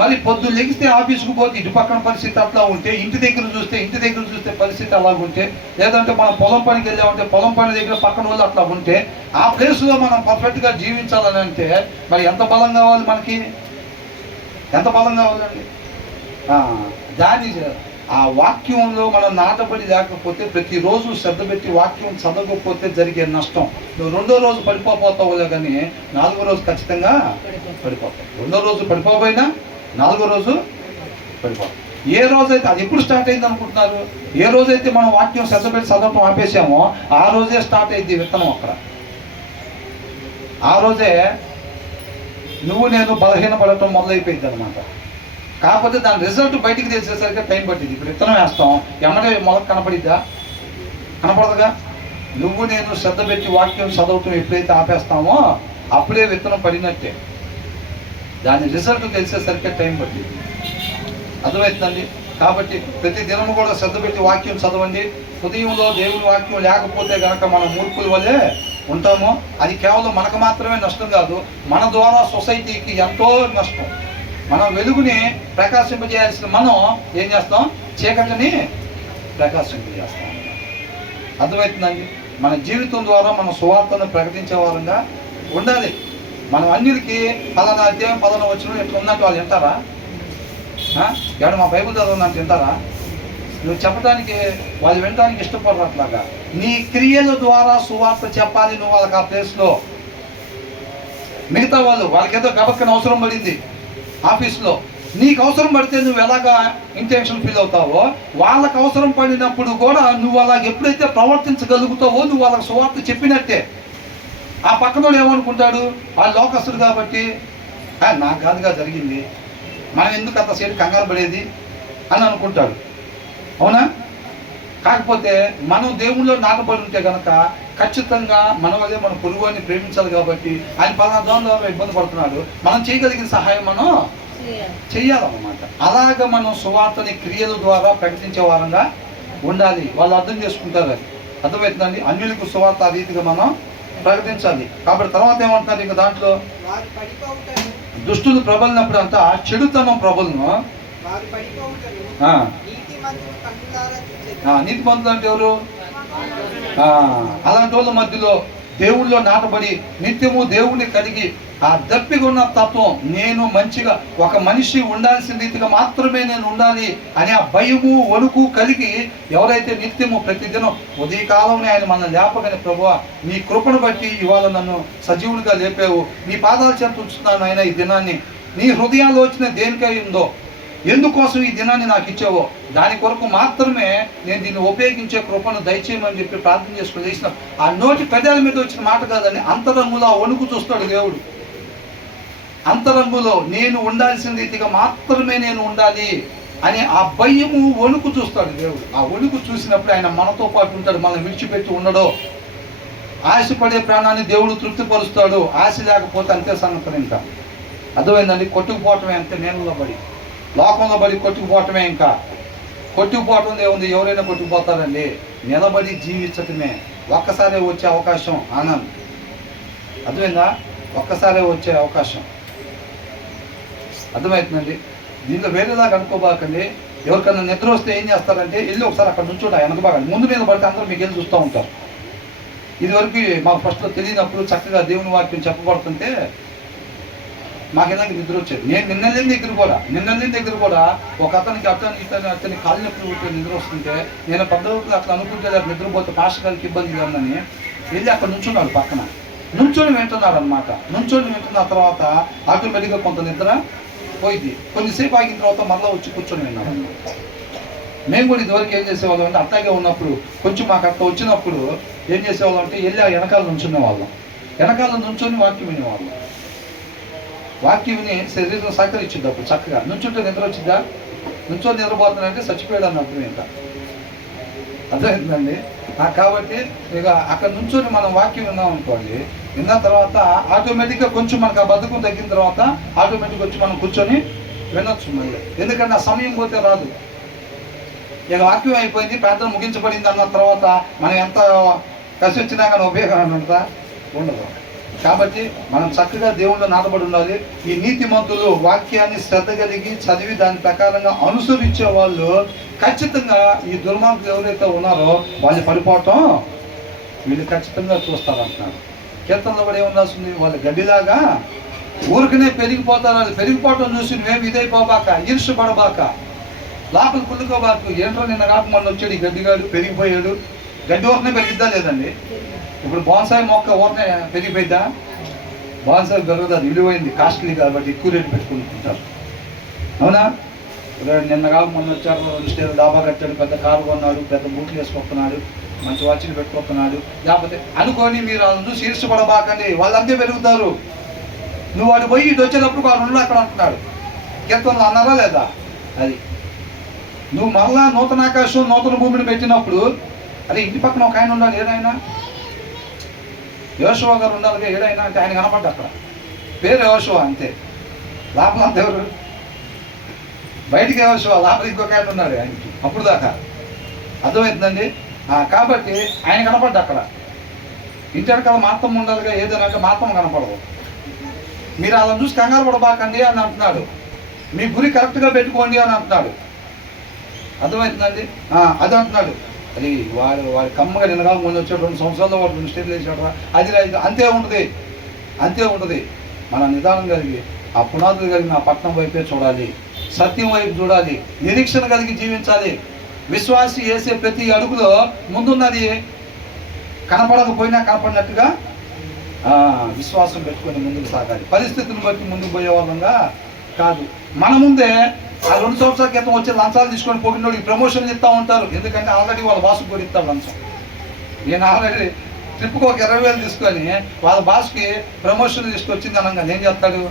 మరి పొద్దు లెగిస్తే ఆఫీస్కి పోతే ఇటు పక్కన పరిస్థితి అట్లా ఉంటే, ఇంటి దగ్గర చూస్తే పరిస్థితి అలాగుంటే, లేదంటే మనం పొలం పనికి వెళ్ళామంటే పొలం పని దగ్గర పక్కన వాళ్ళు అట్లా ఉంటే, ఆ ప్లేస్లో మనం పర్ఫెక్ట్గా జీవించాలని అంటే మరి ఎంత బలం కావాలి మనకి? ఎంత బలం కావాలండి? దాని ఆ వాక్యంలో మనం నాటబడి లేకపోతే, ప్రతిరోజు శ్రద్ధ పెట్టి వాక్యం చదవకపోతే జరిగే నష్టం, నువ్వు రెండో రోజు పడిపోతావు కానీ నాలుగో రోజు ఖచ్చితంగా పడిపోతావు. రెండో రోజు పడిపోయినా నాలుగో రోజు పడిపోతాం. ఏ రోజైతే, అది ఎప్పుడు స్టార్ట్ అయింది అనుకుంటున్నారు? ఏ రోజైతే మనం వాక్యం శ్రద్ధ పెట్టి చదవటం ఆపేసామో ఆ రోజే స్టార్ట్ అయింది విత్తనం అక్కడ. ఆ రోజే నువ్వు నేను బలహీనపడటం మొదలైపోయింది అనమాట. కాకపోతే దాని రిజల్ట్ బయటికి తెలిసేసరికి టైం పట్టింది. ఇప్పుడు విత్తనం వేస్తాం, ఎమ్మడే మొలక కనపడిద్దా? కనపడదుగా. నువ్వు నేను శ్రద్ధ పెట్టి వాక్యం చదవటం ఎప్పుడైతే ఆపేస్తామో అప్పుడే విత్తనం పడినట్టే. దాని రిజల్ట్ తెలిసేసరికి టైం పట్టింది. అర్థమవుతుందండి? కాబట్టి ప్రతి దినము కూడా శ్రద్ధ పెట్టి వాక్యం చదవండి. హృదయంలో దేవుని వాక్యం లేకపోతే కనుక మనం మూర్ఖుల వల్లే ఉంటాము. అది కేవలం మనకు మాత్రమే నష్టం కాదు, మన ద్వారా సొసైటీకి ఎంతో నష్టం. మనం వెలుగుని ప్రకాశింపజేయాల్సిన మనం ఏం చేస్తాం? చీకటిని ప్రకాశింపజేస్తాం. అర్థమవుతుందండి? మన జీవితం ద్వారా మన సువార్తను ప్రకటించే వారంగా ఉండాలి. మనం అన్యులకి పలానా అధ్యాయం పలానా వచ్చిన ఎట్లా ఉన్నట్టు వాళ్ళు వింటారా? ఎవడు మా బైబుల్ చదవనంటే వింటారా? నువ్వు చెప్పడానికి వాళ్ళు వినడానికి ఇష్టపడరు. అట్లాగా నీ క్రియల ద్వారా సువార్త చెప్పాలి నువ్వు వాళ్ళకి ఆ ప్లేస్లో. మిగతా వాళ్ళకి ఏదో గబక్కన అవసరం పడింది ఆఫీస్లో, నీకు అవసరం పడితే నువ్వు ఎలాగా ఇంటెన్షన్ ఫీల్ అవుతావో, వాళ్ళకి అవసరం పడినప్పుడు కూడా నువ్వు అలాగ ఎప్పుడైతే ప్రవర్తించగలుగుతావో నువ్వు వాళ్ళకి సువార్త చెప్పినట్టే. ఆ పక్కనోడు ఏమనుకుంటాడు? వాళ్ళు లోకస్తుడు కాబట్టి నాకు కాదుగా జరిగింది, మనం ఎందుకు అంత సేపు కంగారు పడేది అని అనుకుంటాడు. అవునా? కాకపోతే మనం దేవుళ్ళో నాటబడి ఉంటే కనుక ఖచ్చితంగా మన వల్లే మన పొరుగుని ప్రేమించాలి. కాబట్టి ఆయన పలానా దానిలో ఇబ్బంది పడుతున్నాడు, మనం చేయగలిగిన సహాయం మనం చెయ్యాలన్నమాట. అలాగ మనం సువార్తని క్రియల ద్వారా ప్రకటించే వారంగా ఉండాలి. వాళ్ళు అర్థం చేసుకుంటారు. అది అర్థమవుతుందండి? అన్యులకు సువార్త ఆ రీతిగా మనం ప్రకటించాలి. కాబట్టి తర్వాత ఏమంటున్నారు ఇంకా దాంట్లో? దుష్టులు ప్రబలినప్పుడు అంతా చెడుతనం ప్రబలను. నీతిమంతులు అంటే ఎవరు? అలాంటి వాళ్ళ మధ్యలో దేవుళ్ళో నాటబడి నిత్యము దేవుణ్ణి కలిగి ఆ దప్పిగా ఉన్న తత్వం, నేను మంచిగా ఒక మనిషి ఉండాల్సిన రీతిగా మాత్రమే నేను ఉండాలి అనే ఆ భయము వణుకు కలిగి ఎవరైతే నిత్యము ప్రతిదినం ఉదయకాలంలో ఆయన మన లేపగానే, ప్రభువా నీ కృపను బట్టి ఇవాళ నన్ను సజీవుడిగా లేపావు, నీ పాదాల చేత ఉంచుతున్నాను ఆయన ఈ దినాన్ని, నీ హృదయాలోచన దేనికై ఉందో, ఎందుకోసం ఈ దినాన్ని నాకు ఇచ్చావో దాని కొరకు మాత్రమే నేను దీన్ని ఉపయోగించే కృపను దయచేయమని చెప్పి ప్రార్థన చేసుకుని చేసిన ఆ నోటి పెదాల మీద వచ్చిన మాట కాదని అంతరంగులో ఆ వణుకు చూస్తాడు దేవుడు. అంతరంగులో నేను ఉండాల్సిన రీతిగా మాత్రమే నేను ఉండాలి అని ఆ భయము వణుకు చూస్తాడు దేవుడు. ఆ వణుకు చూసినప్పుడు ఆయన మనతో పాటు ఉంటాడు, మనం విడిచిపెట్టి ఉండడో. ఆశపడే ప్రాణాన్ని దేవుడు తృప్తిపరుస్తాడు. ఆశ లేకపోతే అంతే సంగతి. ఇంకా అర్థమైందండి? కొట్టుకుపోవటమే అంతే, నేలలో పడి లోకంలో పడి కొట్టుకుపోవటమే. ఇంకా కొట్టుకుపోవటం ఏముంది? ఎవరైనా కొట్టుకుపోతారండి. నిలబడి జీవించటమే. ఒక్కసారే వచ్చే అవకాశం ఆనంద్, అర్థమైందా? ఒక్కసారే వచ్చే అవకాశం, అర్థమవుతుందండి. దీంట్లో వేరేలాగా అనుకోబాకండి. ఎవరికన్నా నిద్ర వస్తే ఏం చేస్తారంటే వెళ్ళి ఒకసారి అక్కడ నుంచోండి, వెనక బాగా ముందు మీద పడితే అందరూ మీకు వెళ్ళి చూస్తూ ఉంటారు. ఇదివరకు మాకు ఫస్ట్లో తెలియనప్పుడు చక్కగా దేవుని వాక్యం చెప్పబడుతుంటే మాకేదానికి నిద్ర వచ్చేది. నేను నిన్న దగ్గర కూడా ఒక అతనికి అతని కాళ్ళు నొప్పి పుట్టి నిద్ర వస్తుంటే నేను పద్ధతులు అట్లా అనుకుంటే నిద్రపోతే పాస్టర్ గారికి ఇబ్బంది ఉందని వెళ్ళి అక్కడ నుంచున్నాడు, పక్కన నుంచొని వింటున్నాడు అనమాట. నుంచొని వింటున్న తర్వాత ఆటోమేటిక్గా కొంత నిద్ర పోయింది. కొద్దిసేపు ఆగిన తర్వాత మళ్ళీ వచ్చి కూర్చొని విన్నాడు అనమాట. మేము కూడా ఇదివరకు ఏం చేసేవాళ్ళం అంటే అట్లాగే ఉన్నప్పుడు కొంచెం మాకు అట్లా వచ్చినప్పుడు ఏం చేసేవాళ్ళం అంటే వెళ్ళి ఆ వెనకాల నుంచునే వాళ్ళం, వెనకాల నుంచొని వాక్యం వినేవాళ్ళం. వాక్యం విని శరీరం సహకరించింది. అప్పుడు చక్కగా నుంచుంటే నిద్ర వచ్చిద్దా? నుంచొని నిద్రపోతున్నాడంటే చచ్చిపోయాడు అని అర్థం. ఇంకా అర్థమైందండి. కాబట్టి ఇక అక్కడ నుంచొని మనం వాక్యం విన్నాం అనుకోండి, విన్న తర్వాత ఆటోమేటిక్గా కొంచెం మనకు ఆ బతుకు తగ్గిన తర్వాత ఆటోమేటిక్గా వచ్చి మనం కూర్చొని వినొచ్చు మళ్ళీ. ఎందుకంటే ఆ సమయం పోతే రాదు. ఇక వాక్యం అయిపోయింది, ప్రార్థన ముగించబడింది అన్న తర్వాత మనం ఎంత కసి వచ్చినా కానీ ఉపయోగం ఉంటుందా? ఉండదు. కాబట్టి మనం చక్కగా దేవుళ్ళు నాటబడి ఉండాలి. ఈ నీతిమంతులు వాక్యాన్ని శ్రద్ధ కలిగి చదివి దాని ప్రకారంగా అనుసరించే వాళ్ళు ఖచ్చితంగా ఈ దుర్మార్గులు ఎవరైతే ఉన్నారో వాళ్ళు పడిపోవటం వీళ్ళు ఖచ్చితంగా చూస్తారంటున్నారు. కీర్తనలో కూడా ఏముండాల్సింది, వాళ్ళు గడ్డిలాగా ఊరికనే పెరిగిపోతారు. అది పెరిగిపోవటం చూసి మేము ఇదైపోబాక, ఈర్షపడబాక, లోపల కుళ్ళుకోబాకు. ఏంటో నిన్న కాక మొన్న వచ్చాడు ఈ గడ్డిగాడు, పెరిగిపోయాడు. గడ్డి ఊరనే పెరిగిద్దా లేదండి? ఇప్పుడు బోన్సాయి మొక్క ఊరనే పెరిగిపోయిద్దా? బోన్సాయి పెరగదు, అది విలువైంది, కాస్ట్లీ కాబట్టి ఎక్కువ రేటు పెట్టుకుంటుంటారు. అవునా? నిన్న కాక మొన్న వచ్చారు, 2 స్టేర్లు డాబా కట్టాడు, పెద్ద కారు కొన్నాడు, పెద్ద బూట్లు వేసుకొస్తున్నాడు, మంచి వాచ్లు పెట్టుకొస్తున్నాడు. లేకపోతే అనుకొని మీరు వాళ్ళని శీర్షపడబాకండి, వాళ్ళంతే పెరుగుతారు. నువ్వు వాడు పోయి ఇటు వచ్చేటప్పుడు వాడు ఉండు అక్కడ అంటున్నాడు. కీర్తనలు అన్నారా లేదా? అది నువ్వు మరలా నూతన ఆకాశం నూతన భూమిని పెట్టినప్పుడు అదే ఇంటి పక్కన ఒక ఆయన ఉండాలి. ఏదైనా యోషువ గారు ఉండాలిగా, ఏదైనా అంటే ఆయన కనపడ్డా అక్కడ, పేరు యోషువ అంతే. లోపల అంత ఎవరు? బయటికి యోషువ, లోపల ఇంకొక ఆయన ఉన్నాడు ఆయనకి అప్పుడు దాకా. అర్థమవుతుందండి. కాబట్టి ఆయన కనపడ్డా అక్కడ. ఇంటి వెనకాల మాత్రం ఉండాలిగా, ఏదైనా అంటే మాత్రం కనపడదు. మీరు అలా చూసి కంగారు పడబాకండి అని అంటున్నాడు. మీ గురి కరెక్ట్గా పెట్టుకోండి అని అంటున్నాడు. అర్థమవుతుందండి. అది అంటున్నాడు. అది వాడి కమ్మగా నిన్నగా ముందు వచ్చాడు, 2 సంవత్సరాల్లో వాడు 2 స్టేట్లు వేసాడు. అది అంతే ఉంటుంది. మన నిదానం కలిగి ఆ పునాదులు కలిగిన ఆ పట్టణం వైపే చూడాలి, సత్యం వైపు చూడాలి, నిరీక్షణ కలిగి జీవించాలి. విశ్వాసి వేసే ప్రతి అడుగులో ముందున్నది కనపడకపోయినా కనపడినట్టుగా విశ్వాసం పెట్టుకొని ముందుకు సాగాలి. పరిస్థితులను బట్టి ముందుకు పోయే వాళ్ళంగా కాదు. మన ముందే ఆ 2 సంవత్సరాల క్రితం వచ్చి లంచాలు తీసుకొని పోయినోడికి ప్రమోషన్లు ఇస్తూ ఉంటారు. ఎందుకంటే ఆల్రెడీ వాళ్ళ బాసుకు కూడా ఇస్తాడు లంచం. నేను ఆల్రెడీ ట్రిప్కి ఒక 20,000 తీసుకొని వాళ్ళ బాస్కి ప్రమోషన్ తీసుకొచ్చింది అనగా ఏం చేస్తాడు?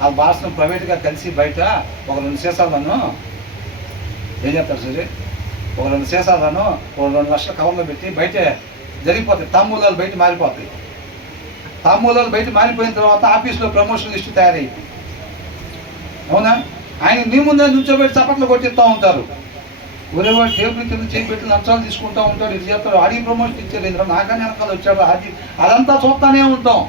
వాళ్ళ బాస్ను ప్రైవేట్గా కలిసి బయట ఒక 2 సీసాలను ఏం చేస్తాడు సరే, ఒక 2 సీసాలను ఒక 2 లక్షల కవర్లో పెట్టి బయటే జరిగిపోతాయి. తాంబూలాలు బయట మారిపోతాయి. తాంబూలాలు బయట మారిపోయిన తర్వాత ఆఫీస్లో ప్రమోషన్ లిస్టు తయారైంది. అవునా? ఆయన నీ ముందే నుంచోబెట్టి చప్పట్లు కొట్టిస్తూ ఉంటారు. ఒరేవాడు టేబుల్ కింద చేపెట్టి లంచాలు తీసుకుంటూ ఉంటాడు, ఇది చేస్తాడు. ఆడికి ప్రమోషన్ ఇచ్చారు, ఇంద్ర నాకని వెనకాల వచ్చాడు, అదంతా చూస్తూనే ఉంటాం.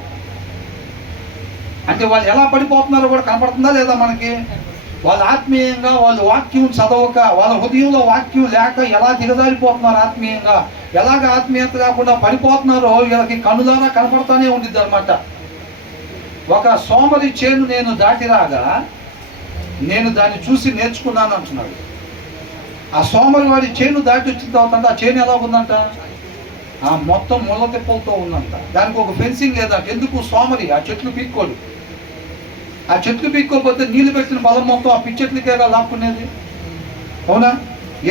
అంటే వాళ్ళు ఎలా పడిపోతున్నారో కూడా కనపడుతుందా లేదా మనకి? వాళ్ళు ఆత్మీయంగా వాళ్ళు వాక్యం చదవక, వాళ్ళ హృదయంలో వాక్యం లేక ఎలా దిగజారిపోతున్నారు ఆత్మీయంగా, ఎలాగ ఆత్మీయత కాకుండా పడిపోతున్నారో వీళ్ళకి కనులారా కనపడుతూనే ఉండిద్ది అనమాట. ఒక సోమరి చేను నేను దాటిరాగా నేను దాన్ని చూసి నేర్చుకున్నాను అంటున్నాడు. ఆ సోమరి వాడి చేను దాటి వచ్చిన తర్వాత ఆ చేను ఎలా ఉందంట? మొత్తం ముళ్ళ తిప్పలతో ఉందంట. దానికి ఒక ఫెన్సింగ్ లేదంట. ఎందుకు? సోమరి ఆ చెట్లు పీక్కోడు. ఆ చెట్లు పీక్కోకపోతే నీళ్ళు పెట్టిన బలం మొత్తం ఆ పిచ్చెట్లకేగా లాక్కునేది. అవునా?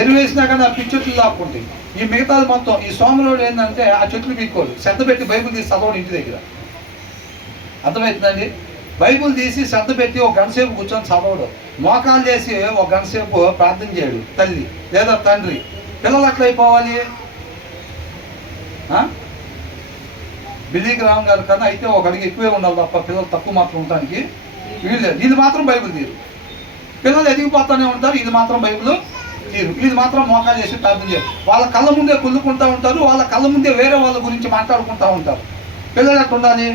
ఎరువేసినా కానీ ఆ పిచ్చెట్లు లాక్కుంటాయి. ఈ మిగతాది మొత్తం ఈ సోమరుడు ఏంటంటే ఆ చెట్లు పీక్కోడు, శ్రద్ధ పెట్టి బైబిల్ తీసి చదవడం ఇంటి దగ్గర. అర్థమవుతుందండి. బైబుల్ తీసి శ్రద్ధ పెట్టి ఒక గంట సేపు కూర్చొని చదవడు, మోకాలు చేసి ఒక గంట సేపు ప్రార్థన చేయడు తల్లి లేదా తండ్రి. పిల్లలు అట్లా అయిపోవాలి. బిల్లీకి రామ్ గారి కన్నా అయితే ఒక అడిగి ఎక్కువే ఉండాలి తప్ప పిల్లలు తక్కువ మాత్రం ఉండటానికి వీళ్ళు మాత్రం బైబిల్ తీరు. పిల్లలు ఎదిగిపోతూనే ఉంటారు, ఇది మాత్రం బైబిల్ తీరు. వీళ్ళు మాత్రం మోకాలు చేసి ప్రార్థన చేయరు. వాళ్ళ కళ్ళ ముందే కుళ్ళుకుంటూ ఉంటారు, వాళ్ళ కళ్ళ ముందే వేరే వాళ్ళ గురించి మాట్లాడుకుంటూ ఉంటారు. పిల్లలు ఎట్లా ఉండాలి?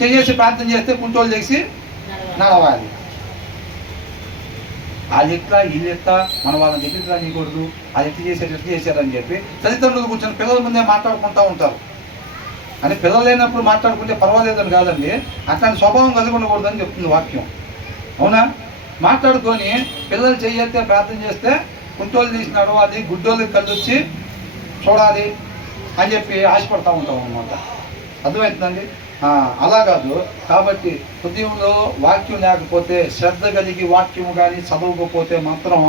చేసి ప్రార్థన చేస్తే కుంటోలు చేసి నడవాలి. అది ఎట్లా వీళ్ళు ఎట్లా మన వాళ్ళని దగ్గరికి రానికూడదు, అది ఎట్లా చేశారని చెప్పి తల్లిదండ్రులు కూర్చొని పిల్లల ముందే మాట్లాడుకుంటూ ఉంటారు. అని పిల్లలు లేనప్పుడు మాట్లాడుకుంటే పర్వాలేదని కాదండి, అట్లాంటి స్వభావం కలిగి ఉండకూడదని చెప్తుంది వాక్యం. అవునా? మాట్లాడుకొని పిల్లలు చెయ్యితే ప్రార్థన చేస్తే కుంటోలు తీసి నడవాలి, గుడ్డోళ్ళకి కళ్ళు వచ్చి చూడాలి అని చెప్పి ఆశపడతా ఉంటాం అన్నమాట. అర్థమవుతుందండి? అలా కాదు. కాబట్టి హృదయంలో వాక్యం లేకపోతే, శ్రద్ధ కలిగి వాక్యం కానీ చదవకపోతే మాత్రం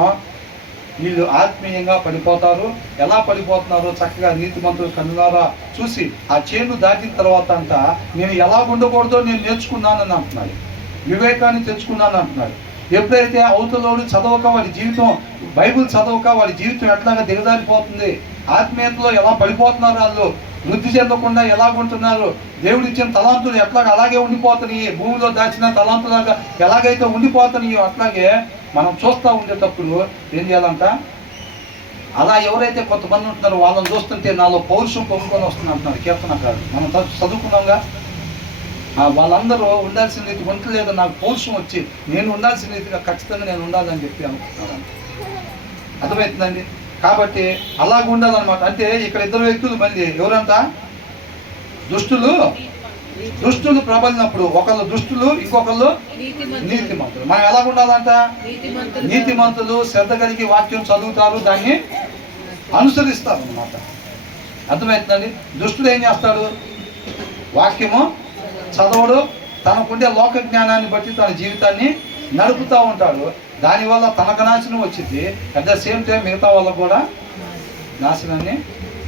వీళ్ళు ఆత్మీయంగా పడిపోతారు. ఎలా పడిపోతున్నారో చక్కగా నీతిమంతులు కన్నులారా చూసి ఆ చేను దాటిన తర్వాత అంతా నేను ఎలా ఉండకూడదో నేను నేర్చుకున్నానని అంటున్నాడు. వివేకాన్ని తెచ్చుకున్నాను అంటున్నాడు. ఎప్పుడైతే అవతలోడు చదవక వాడి జీవితం, బైబిల్ చదవక వాడి జీవితం ఎట్లాగా దిగజారిపోతుంది, ఆత్మీయతలో ఎలా పడిపోతున్నారు, వాళ్ళు వృద్ధి చెందకుండా ఎలా ఉంటున్నారు, దేవుడు ఇచ్చిన తలాంతులు ఎట్లాగా అలాగే ఉండిపోతున్నాయి, భూమిలో దాచిన తలాంతులాగా ఎలాగైతే ఉండిపోతున్నాయో అట్లాగే మనం చూస్తూ ఉండేటప్పుడు ఏం చేయాలంట, అలా ఎవరైతే కొంతమంది ఉంటున్నారో వాళ్ళని చూస్తుంటే నాలో పౌరుషం పొందుకొని వస్తుంది అంటున్నారు కీర్తనకారుడు. మనం చదువుకున్నాంగా, వాళ్ళందరూ ఉండాల్సిన రీతి ఉండలేదు, నాకు పౌరుషం వచ్చి నేను ఉండాల్సిన రీతిగా ఖచ్చితంగా నేను ఉండాలని చెప్పి అనుకుంటున్నాను. అర్థమవుతుందండి? కాబట్టి అలాగ ఉండాలన్నమాట. అంటే ఇక్కడ ఇద్దరు వ్యక్తులు మళ్ళీ ఎవరంతా దుష్టులు ప్రబలినప్పుడు ఒకళ్ళు దుష్టులు, ఇంకొకళ్ళు నీతిమంతులు. మనం ఎలా ఉండాలంట? నీతిమంతులు శ్రద్ధ కలిగి వాక్యం చదువుతారు, దాన్ని అనుసరిస్తారు అన్నమాట. అర్థమవుతుందండి? దుష్టుడు ఏం చేస్తాడు? వాక్యము చదవడు, తనకుండే లోక జ్ఞానాన్ని బట్టి తన జీవితాన్ని నడుపుతూ ఉంటాడు. దానివల్ల తనకు నాశనం వచ్చింది, అట్ ద సేమ్ టైం మిగతా వాళ్ళకు కూడా నాశనాన్ని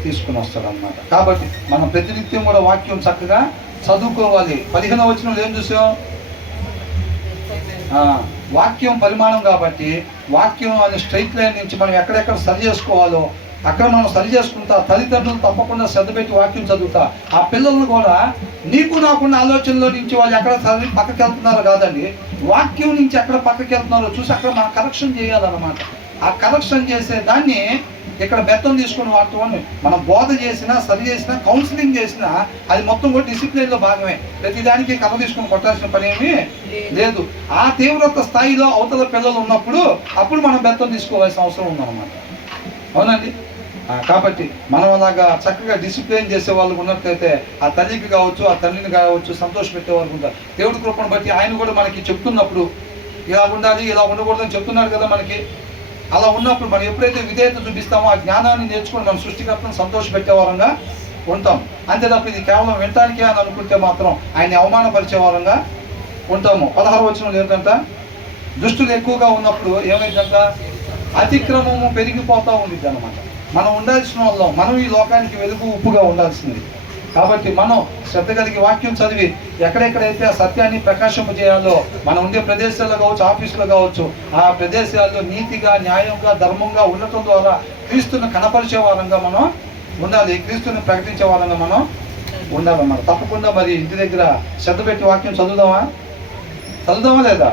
తీసుకుని వస్తాడు అన్నమాట. కాబట్టి మనం ప్రతినిత్యం కూడా వాక్యం చక్కగా చదువుకోవాలి. 15వ వచనంలో ఏం చూసాం? వాక్యం పరిమాణం కాబట్టి వాక్యం అనే స్ట్రైట్ లైన్ నుంచి మనం ఎక్కడెక్కడ సరి చేసుకోవాలో అక్కడ మనం సరి చేసుకుంటా, తల్లిదండ్రులు తప్పకుండా శ్రద్ధ పెట్టి వాక్యం చదువుతా, ఆ పిల్లలను కూడా నీకు నాకున్న ఆలోచనలో నుంచి వాళ్ళు ఎక్కడ చదివి పక్కకి వెళ్తున్నారో కాదండి, వాక్యం నుంచి ఎక్కడ పక్కకి వెళ్తున్నారో చూసి అక్కడ మనం కరెక్షన్ చేయాలన్నమాట. ఆ కరెక్షన్ చేసే దాన్ని ఇక్కడ బెత్తం తీసుకుని వాడతాం. మనం బోధ చేసినా, సరి చేసినా, కౌన్సిలింగ్ చేసినా అది మొత్తం కూడా డిసిప్లిన్లో భాగమే. ప్రతిదానికి కథ తీసుకుని కొట్టాల్సిన పని ఏమీ లేదు. ఆ తీవ్రత స్థాయిలో అవతల పిల్లలు ఉన్నప్పుడు అప్పుడు మనం బెత్తం తీసుకోవాల్సిన అవసరం ఉందన్నమాట. అవునండి? కాబట్టి మనం అలాగా చక్కగా డిసిప్లిన్ చేసే వాళ్ళు ఉన్నట్లయితే ఆ తల్లికి కావచ్చు, ఆ తల్లిని కావచ్చు సంతోష పెట్టే వాళ్ళు ఉంటారు. దేవుడి కృపను బట్టి ఆయన కూడా మనకి చెప్తున్నప్పుడు ఇలా ఉండాలి, ఇలా ఉండకూడదని చెప్తున్నాడు కదా మనకి. అలా ఉన్నప్పుడు మనం ఎప్పుడైతే విధేయత చూపిస్తామో ఆ జ్ఞానాన్ని నేర్చుకుని మనం సృష్టికర్తను సంతోష పెట్టేవారంగా ఉంటాం. అంతే తప్ప ఇది కేవలం వినటానికే అని అనుకుంటే మాత్రం ఆయన్ని అవమానపరిచే వారంగా ఉంటాము. 16వ వచనంలో ఏంటంట, దుష్టులు ఎక్కువగా ఉన్నప్పుడు ఏమైందంట, అతిక్రమము పెరిగిపోతూ ఉండిద్ది అనమాట. మనం ఉండాల్సిన వాళ్ళం, మనం ఈ లోకానికి వెలుగు ఉప్పుగా ఉండాల్సింది. కాబట్టి మనం శ్రద్ధ కలిగి వాక్యం చదివి ఎక్కడెక్కడైతే ఆ సత్యాన్ని ప్రకాశింప చేయాలో మనం ఉండే ప్రదేశాల్లో కావచ్చు, ఆఫీసులో కావచ్చు, ఆ ప్రదేశాల్లో నీతిగా, న్యాయంగా, ధర్మంగా ఉండటం ద్వారా క్రీస్తుని కనపరిచే వారంగా మనం ఉండాలి, క్రీస్తుని ప్రకటించే వారంగా మనం ఉండాలన్నమాట. తప్పకుండా మరి ఇంటి దగ్గర శ్రద్ధ పెట్టి వాక్యం చదువుదామా లేదా?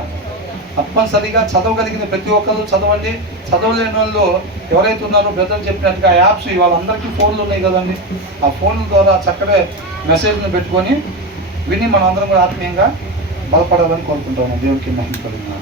తప్పనిసరిగా చదవగలిగిన ప్రతి ఒక్కరు చదవండి. చదవలేని వాళ్ళు ఎవరైతే ఉన్నారో బ్రదర్ చెప్పినట్టుగా యాప్స్ వాళ్ళందరికీ ఫోన్లు ఉన్నాయి కదండి, ఆ ఫోన్ల ద్వారా చక్కగా మెసేజ్ని పెట్టుకొని విని మనం అందరం కూడా ఆత్మీయంగా బలపడాలని కోరుకుంటాము. దేవుడికి మహిమ కలుగును.